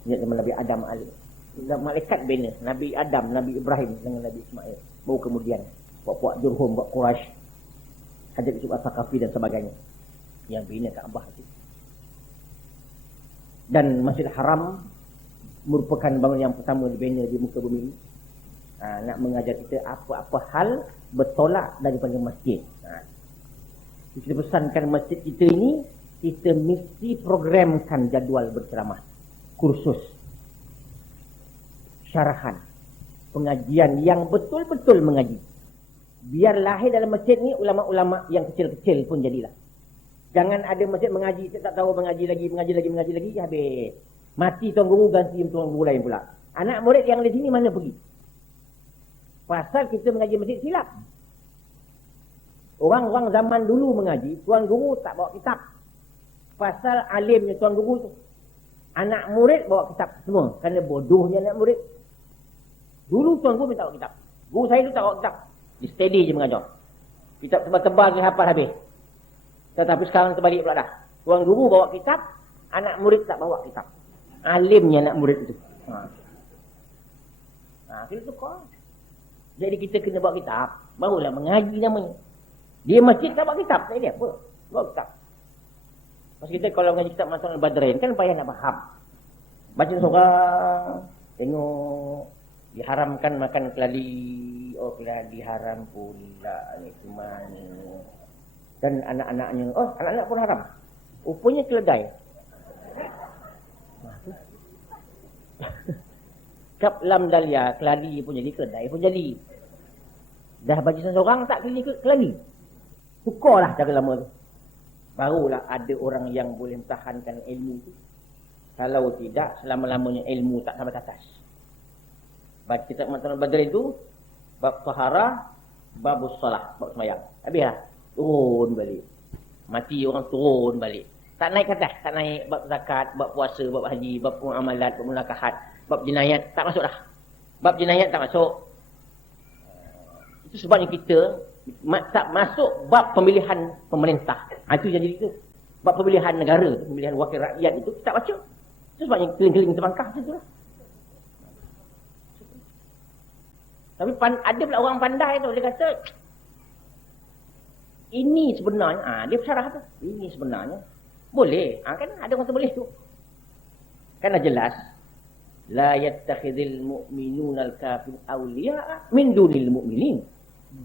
Ingat zaman Nabi Adam alaih. Malaikat bina. Nabi Adam, Nabi Ibrahim dengan Nabi Ismail. Baru kemudian puak-puak Jurhum, puak Quraisy, Hajar Yusuf As-Saqafi dan sebagainya. Yang bina Kaabah itu. Dan Masjid Haram merupakan bangunan yang pertama dibina di muka bumi ini. Nak mengajar kita apa-apa hal bertolak daripada masjid. Kita pesankan masjid kita ini, kita mesti programkan jadual berceramah, kursus, syarahan, pengajian yang betul-betul mengaji. Biar lahir dalam masjid ni ulama-ulama yang kecil-kecil pun jadilah. Jangan ada masjid mengaji, tak tahu mengaji lagi, habis. Mati tuan guru, ganti tuan guru lain pula. Anak murid yang di sini mana pergi? Pasal kita mengaji masjid silap. Orang-orang zaman dulu mengaji, tuan guru tak bawa kitab. Pasal alimnya tuan guru tu. Anak murid bawa kitab semua. Kerana bodohnya anak murid. Dulu tuan guru minta bawa kitab. Guru saya tu tak bawa kitab. Dia steady je mengajar. Kitab tebal-tebal dia hafal habis. Tetapi sekarang terbalik pula dah. Tuan guru bawa kitab, anak murid tak bawa kitab. Alimnya anak murid itu. Kita tukar. Jadi kita kena bawa kitab. Barulah mengaji namanya. Dia masjid tak bawa kitab. Tak dia apa. Bawa kitab. Maksud kita kalau mengaji kitab Masuk Al-Badrin kan payah nak faham. Baca seorang. Tengok. Diharamkan makan keladi. Oh keladi haram pula. Ni kemana. Dan anak-anaknya. Oh anak-anak pun haram. Rupanya keledai. Kap lam dalia. Keladi pun jadi. Keledai pun jadi. Dah baca seorang tak keladi. Tukarlah cara lama tu. Barulah ada orang yang boleh tahankan ilmu tu. Kalau tidak, selama-lamanya ilmu tak sampai atas. Baca kitab Masuk Al-Badrin itu, bab tahara, babus salah, bab semayang. Habislah. Turun balik. Mati orang turun balik. Tak naik ke atas. Tak naik bab zakat, bab puasa, bab haji, bab muamalat, bab mulakahat, bab jinayat. Tak masuk dah. Bab jinayat tak masuk. Itu sebabnya kita tak masuk bab pemilihan pemerintah. Itu jadi itu. Bab pemilihan negara, pemilihan wakil rakyat itu tak baca. Itu sebabnya keling-keling terbangkah macam itulah. Tapi ada pula orang pandai tu, dia kata ini sebenarnya, dia bersyarah tu. Ini sebenarnya boleh. Kan ada orang boleh tu. Kan dah jelas. La yattakhidhul mu'minuna al-kafir awliya'a min dunil mu'minin.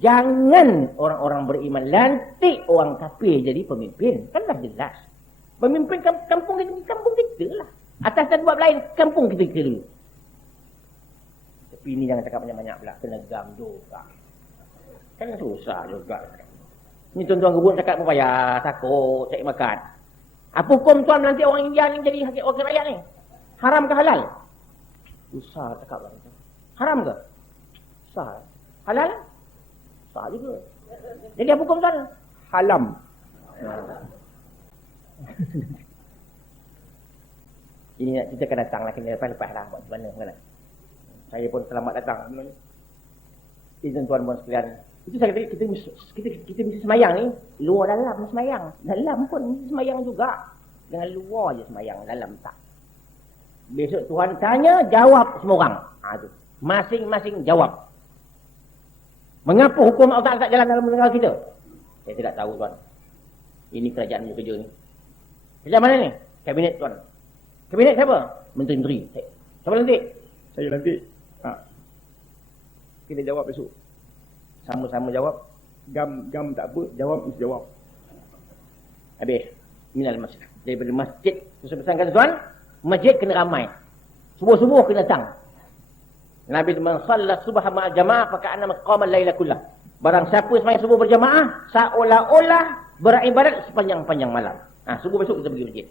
Jangan orang-orang beriman lantik orang kafir jadi pemimpin. Kan dah jelas. Pemimpin kampung kita lah. Atas dan buat lain, kampung kita dulu. Tapi ini jangan cakap banyak-banyak pula. Kena gam juga. Kan susah juga. Ini tuan-tuan guru cakap pun payah. Takut, cari makan. Apa hukum tuan nanti orang India ni jadi wakil rakyat ni? Haram ke halal? Susah cakap lah. Haram ke? Susah. Halal? Susah juga. Jadi apa hukum tuan? Halam. Ini kita akan datang lah, kena lepas-lepas lah buat mana. Saya pun selamat datang. Izin tuan-tuan sekalian. Itu saya kata kita mesti semayang ni. Luar dalam semayang. Dalam pun mesti semayang juga. Jangan luar je semayang, dalam tak. Besok Tuhan tanya, jawab semua orang. Tu. Masing-masing jawab. Mengapa hukum Allah tak jalan dalam negara kita? Saya tidak tahu tuan. Ini kerajaan punya kerja ni. Kerja mana ni? Kabinet tuan. Kabinet siapa? Menteri-menteri. Siapa nanti? Saya nanti. Kita jawab besok. Sama-sama jawab. Gam tak apa, jawab mesti jawab. Habis. Minal masjid. Daripada masjid. Saya pesankan tuan, masjid kena ramai. Subuh-subuh kena datang. Nabi man sallat subha ma'al jamaah faka'anna maqamal laila kullah. Barang siapa sembahyang subuh berjamaah, seolah-olah beribadat sepanjang-panjang malam. Subuh besok kita pergi masjid.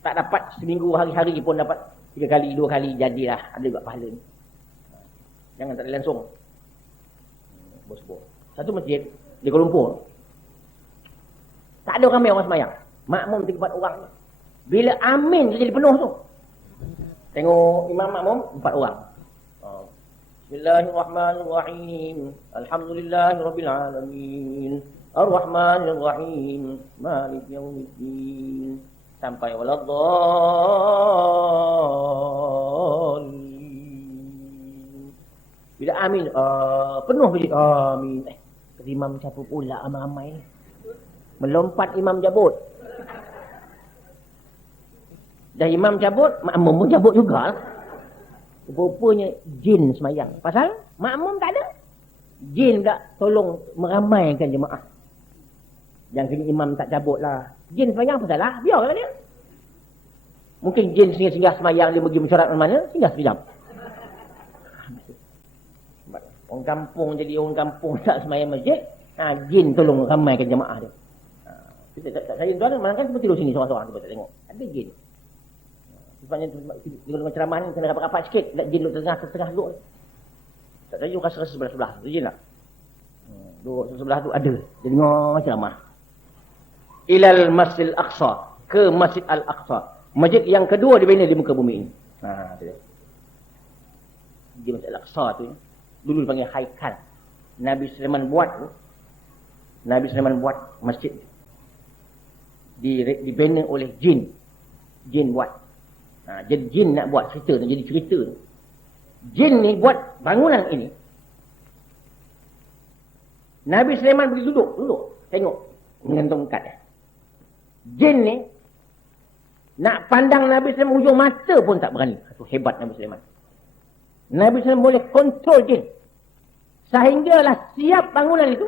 Tak dapat seminggu hari-hari pun dapat 3 kali, 2 kali jadilah ada juga pahala ni. Jangan tak ada langsung. Subuh. Satu masjid di Kuala Lumpur. Tak ada ramai orang sembahyang. Makmum 3-4 orang. Bila amin dia jadi penuh tu. Tengok imam makmum 4 orang. Bismillahirrahmanirrahim. Alhamdulillahirabbil alamin. Ar-Rahmanir-Rahim. Maliki yaumiddin. Sampai waladdallin. Bila amin, penuh masjid. Amin. Imam siapa pula ramai-ramai ni? Melompat imam jabut. Dah imam cabut, makmum pun cabut juga. Rupanya jin semayang. Pasal makmum tak ada. Jin tak tolong meramaikan jemaah. Yang kini imam tak cabut lah. Jin semayang apa salah? Biarlah dia. Mungkin jin singgah-singgah semayang dia pergi mesyuarat mana-mana, singgah sekejap. Orang kampung jadi orang kampung tak semayang masjid. Jin tolong ramaikan jemaah dia. Saya tuan malangkan seperti tidur sini seorang-seorang. Cuba tak tengok. Ada jin. Sebabnya dengan ceramah ni kena rapat-rapat sikit. Tak jin duduk tengah-tengah duduk. Tak tahu rasa sebelah-sebelah. Tu jin tak? Duduk sebelah tu ada. Dia dengar ceramah. Ilal Masjidil Aqsa. Ke Masjid Al-Aqsa. Masjid yang kedua dibina di muka bumi ini. Di Masjid Al-Aqsa tu. Dulu dipanggil Haikal. Nabi Sulaiman buat tu. Nabi Sulaiman buat masjid. Dibina oleh jin. Jin buat. Jadi jin nak buat cerita tu, jadi cerita tu. Jin ni buat bangunan ini. Nabi Sulaiman pergi duduk, tengok mengantung tongkat. Jin ni nak pandang Nabi Sulaiman hujung mata pun tak berani. Itu hebat Nabi Sulaiman. Nabi Sulaiman boleh kontrol jin. Sehinggalah siap bangunan itu.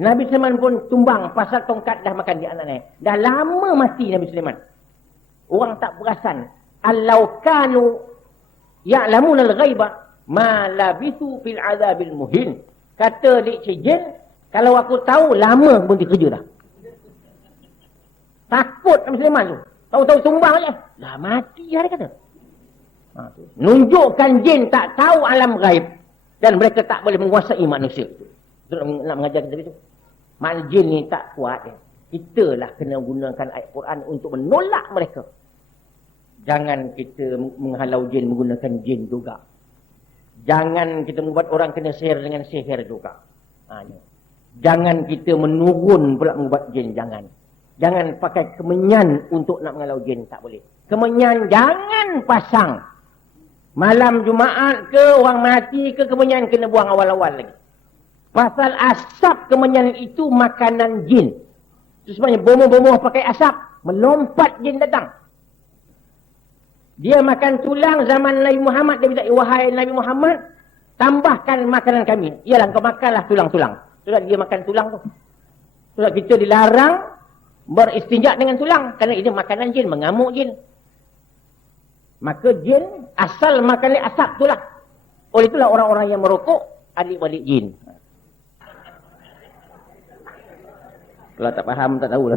Nabi Sulaiman pun tumbang pasal tongkat dah makan di anaknya. Dah lama mati Nabi Sulaiman. Orang tak perasan. Allau kanu ya'lamun al-ghaiba ma labithu fil azabil muhin. Kata Dik Cik Jin, kalau aku tahu lama berhenti kerja dah. Takut Nabi Sulaiman tu. Tahu-tahu tumbang aja. Dah mati dah dia kata. Nunjukkan jin tak tahu alam ghaib dan mereka tak boleh menguasai manusia. Itu nak mengajar kita itu. Makna jin ni tak kuat. Kita lah kena gunakan ayat Quran untuk menolak mereka. Jangan kita menghalau jin menggunakan jin juga. Jangan kita membuat orang kena sihir dengan sihir juga. Jangan kita menurun pula membuat jin. Jangan pakai kemenyan untuk nak menghalau jin. Tak boleh. Kemenyan jangan pasang. Malam Jumaat ke orang mati ke kemenyan kena buang awal-awal lagi. Pasal asap kemenyan itu makanan jin. Itu sebabnya bomoh-bomoh pakai asap. Melompat jin datang. Dia makan tulang zaman Nabi Muhammad. Dia bilang, wahai Nabi Muhammad, tambahkan makanan kami. Ialah kau makanlah tulang-tulang. Sebab dia makan tulang tu. Sebab kita dilarang beristinjak dengan tulang. Kerana ini makanan jin, mengamuk jin. Maka jin asal makannya asap tulang. Oleh itulah orang-orang yang merokok adik-adik jin. Kalau tak faham tak tahulah.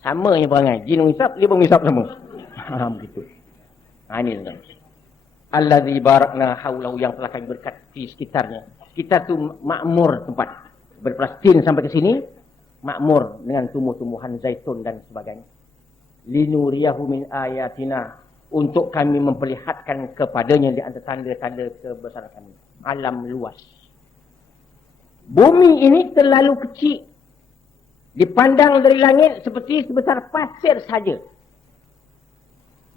Samanya perangai. Jin mengisap, dia pun mengisap sama. Begitu. Ini tuan. Allazi barakna haulahu, yang telah kami berkat di sekitarnya. Sekitar tu makmur tempat. Dari Palestin sampai ke sini, makmur dengan tumbuh-tumbuhan zaitun dan sebagainya. Linuriyahu min ayatina, untuk kami memperlihatkan kepadanya di antara tanda-tanda kebesaran kami. Alam luas. Bumi ini terlalu kecil. Dipandang dari langit seperti sebesar pasir saja.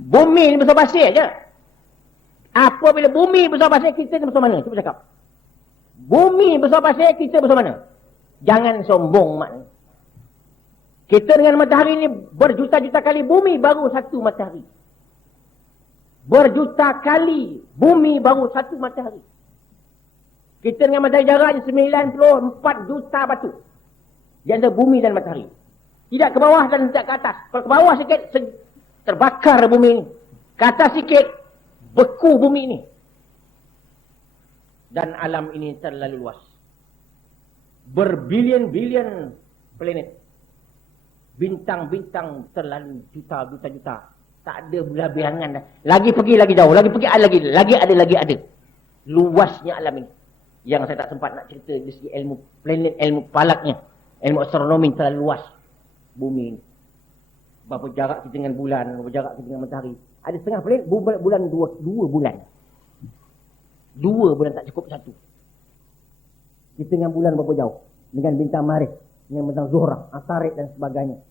Bumi ini besar pasir je. Apabila bumi besar pasir, kita besar mana? Cuba cakap. Bumi besar pasir, kita besar mana? Jangan sombong maknanya. Kita dengan matahari ini berjuta-juta kali bumi baru satu matahari. Berjuta kali bumi baru satu matahari. Kita dengan matahari jaraknya 94 juta batu. Di antara bumi dan matahari. Tidak ke bawah dan tidak ke atas. Kalau ke bawah sikit, terbakar bumi ini. Ke atas sikit, beku bumi ini. Dan alam ini terlalu luas. Berbilion-bilion planet. Bintang-bintang terlalu juta-juta. Tak ada berlebihan. Lagi pergi lagi jauh. Lagi pergi lagi ada. Luasnya alam ini. Yang saya tak sempat nak cerita dari segi ilmu planet, ilmu falaknya. Ilmu astronomi terlalu luas bumi ini. Berapa jarak kita dengan bulan, berapa jarak kita dengan matahari. Ada setengah planet, bulan dua bulan. 2 bulan tak cukup satu. Kita dengan bulan berapa jauh? Dengan bintang Marikh, dengan bintang Zuhrah, Atarid dan sebagainya.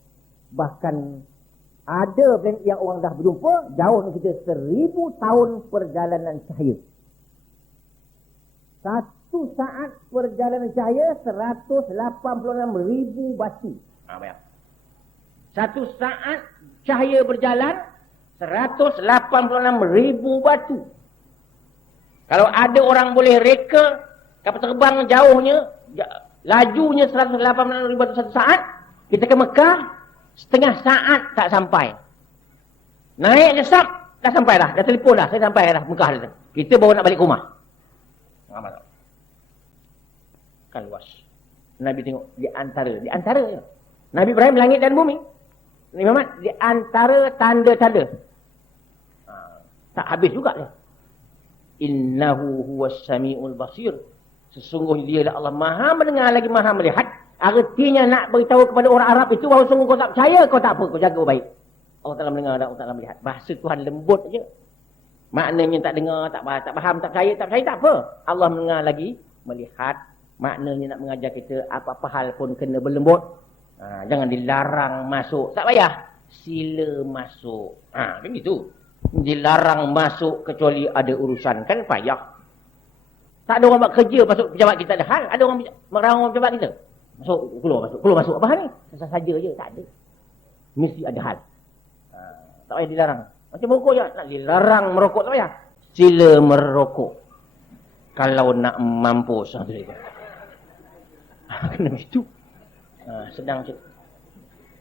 Bahkan ada planet yang orang dah berjumpa, jauh dengan kita 1000 tahun perjalanan cahaya. Satu saat perjalanan cahaya 186,000 batu. Bayang. Satu saat cahaya berjalan 186,000 batu. Kalau ada orang boleh reka kapal terbang jauhnya, lajunya 186,000 batu satu saat, kita ke Mekah setengah saat tak sampai. Naik jesap dah sampai dah, dah telefon dah, saya sampai dah Mekah dah. Kita baru nak balik ke rumah. Kan luas. Nabi tengok di antara Nabi Ibrahim langit dan bumi. Nabi Muhammad di antara tanda-tanda. Tak habis juga dia. Innahu huwas samiul basir. Sesungguhnya dia adalah Allah Maha mendengar lagi Maha melihat. Artinya nak beritahu kepada orang Arab itu bahawa sungguh kau tak percaya, kau tak apa, kau jaga baik. Allah Ta'ala mendengar dan Allah Ta'ala melihat. Bahasa Tuhan lembut je. Maknanya tak dengar, tak faham, tak percaya, tak apa. Allah mendengar lagi, melihat. Maknanya nak mengajar kita apa-apa hal pun kena berlembut. Jangan dilarang masuk. Tak payah. Sila masuk. Kan gitu. Dilarang masuk kecuali ada urusan. Kan payah. Tak ada orang buat kerja masuk pejabat kita ada hal. Ada orang merangkul pejabat kita. Keluar masuk. Apa hal ni? Saja je. Tak ada. Mesti ada hal. Tak payah dilarang. Macam merokok je. Nak dilarang merokok tak payah. Sila merokok. Kalau nak mampus. Kena begitu. Sedang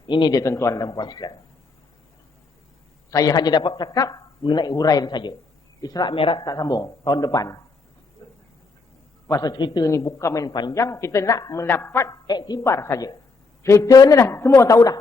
ini dia tuan-tuan dan puan sekalian. Saya hanya dapat cakap mengenai huraian saja. Isra' Mi'raj tak sambung tahun depan. Pasal cerita ni bukan main panjang, kita nak mendapat iktibar saja. Cerita ni dah semua tahu dah.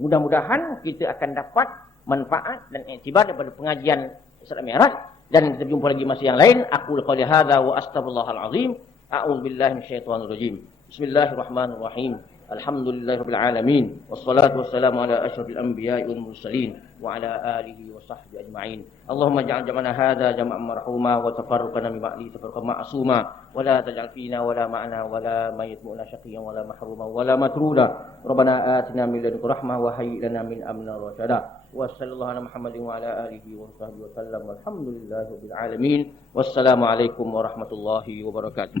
Mudah-mudahan kita akan dapat manfaat dan iktibar daripada pengajian Isra' Mi'raj, dan kita jumpa lagi masa yang lain. Aqul qouli hadza wa astaghfirullahal azim. A'udzubillahi minasyaitonir rajim. Bismillahirrahmanirrahim. Alhamdulillahirabbil alamin. Wassalatu wassalamu ala asyrafil anbiya'i wal mursalin wa ala alihi wa sahbihi ajma'in. Allahumma ja'al jam'ana hadza jam'an marhuma wa tafarruqana min ba'di tafarruqan ma'suma wa la taj'al fina wa la ma'ana wa la mayitmuna syaqiyyan wa la mahruma wa la matruda. Rabbana atina min ladunka rahmah wa hayyi lana min amrina rasyada. Wa sallallahu ala Muhammadin wa ala alihi wa sahbihi wa sallam. Walhamdulillahirabbil alamin. Wassalamu alaikum warahmatullahi wabarakatuh.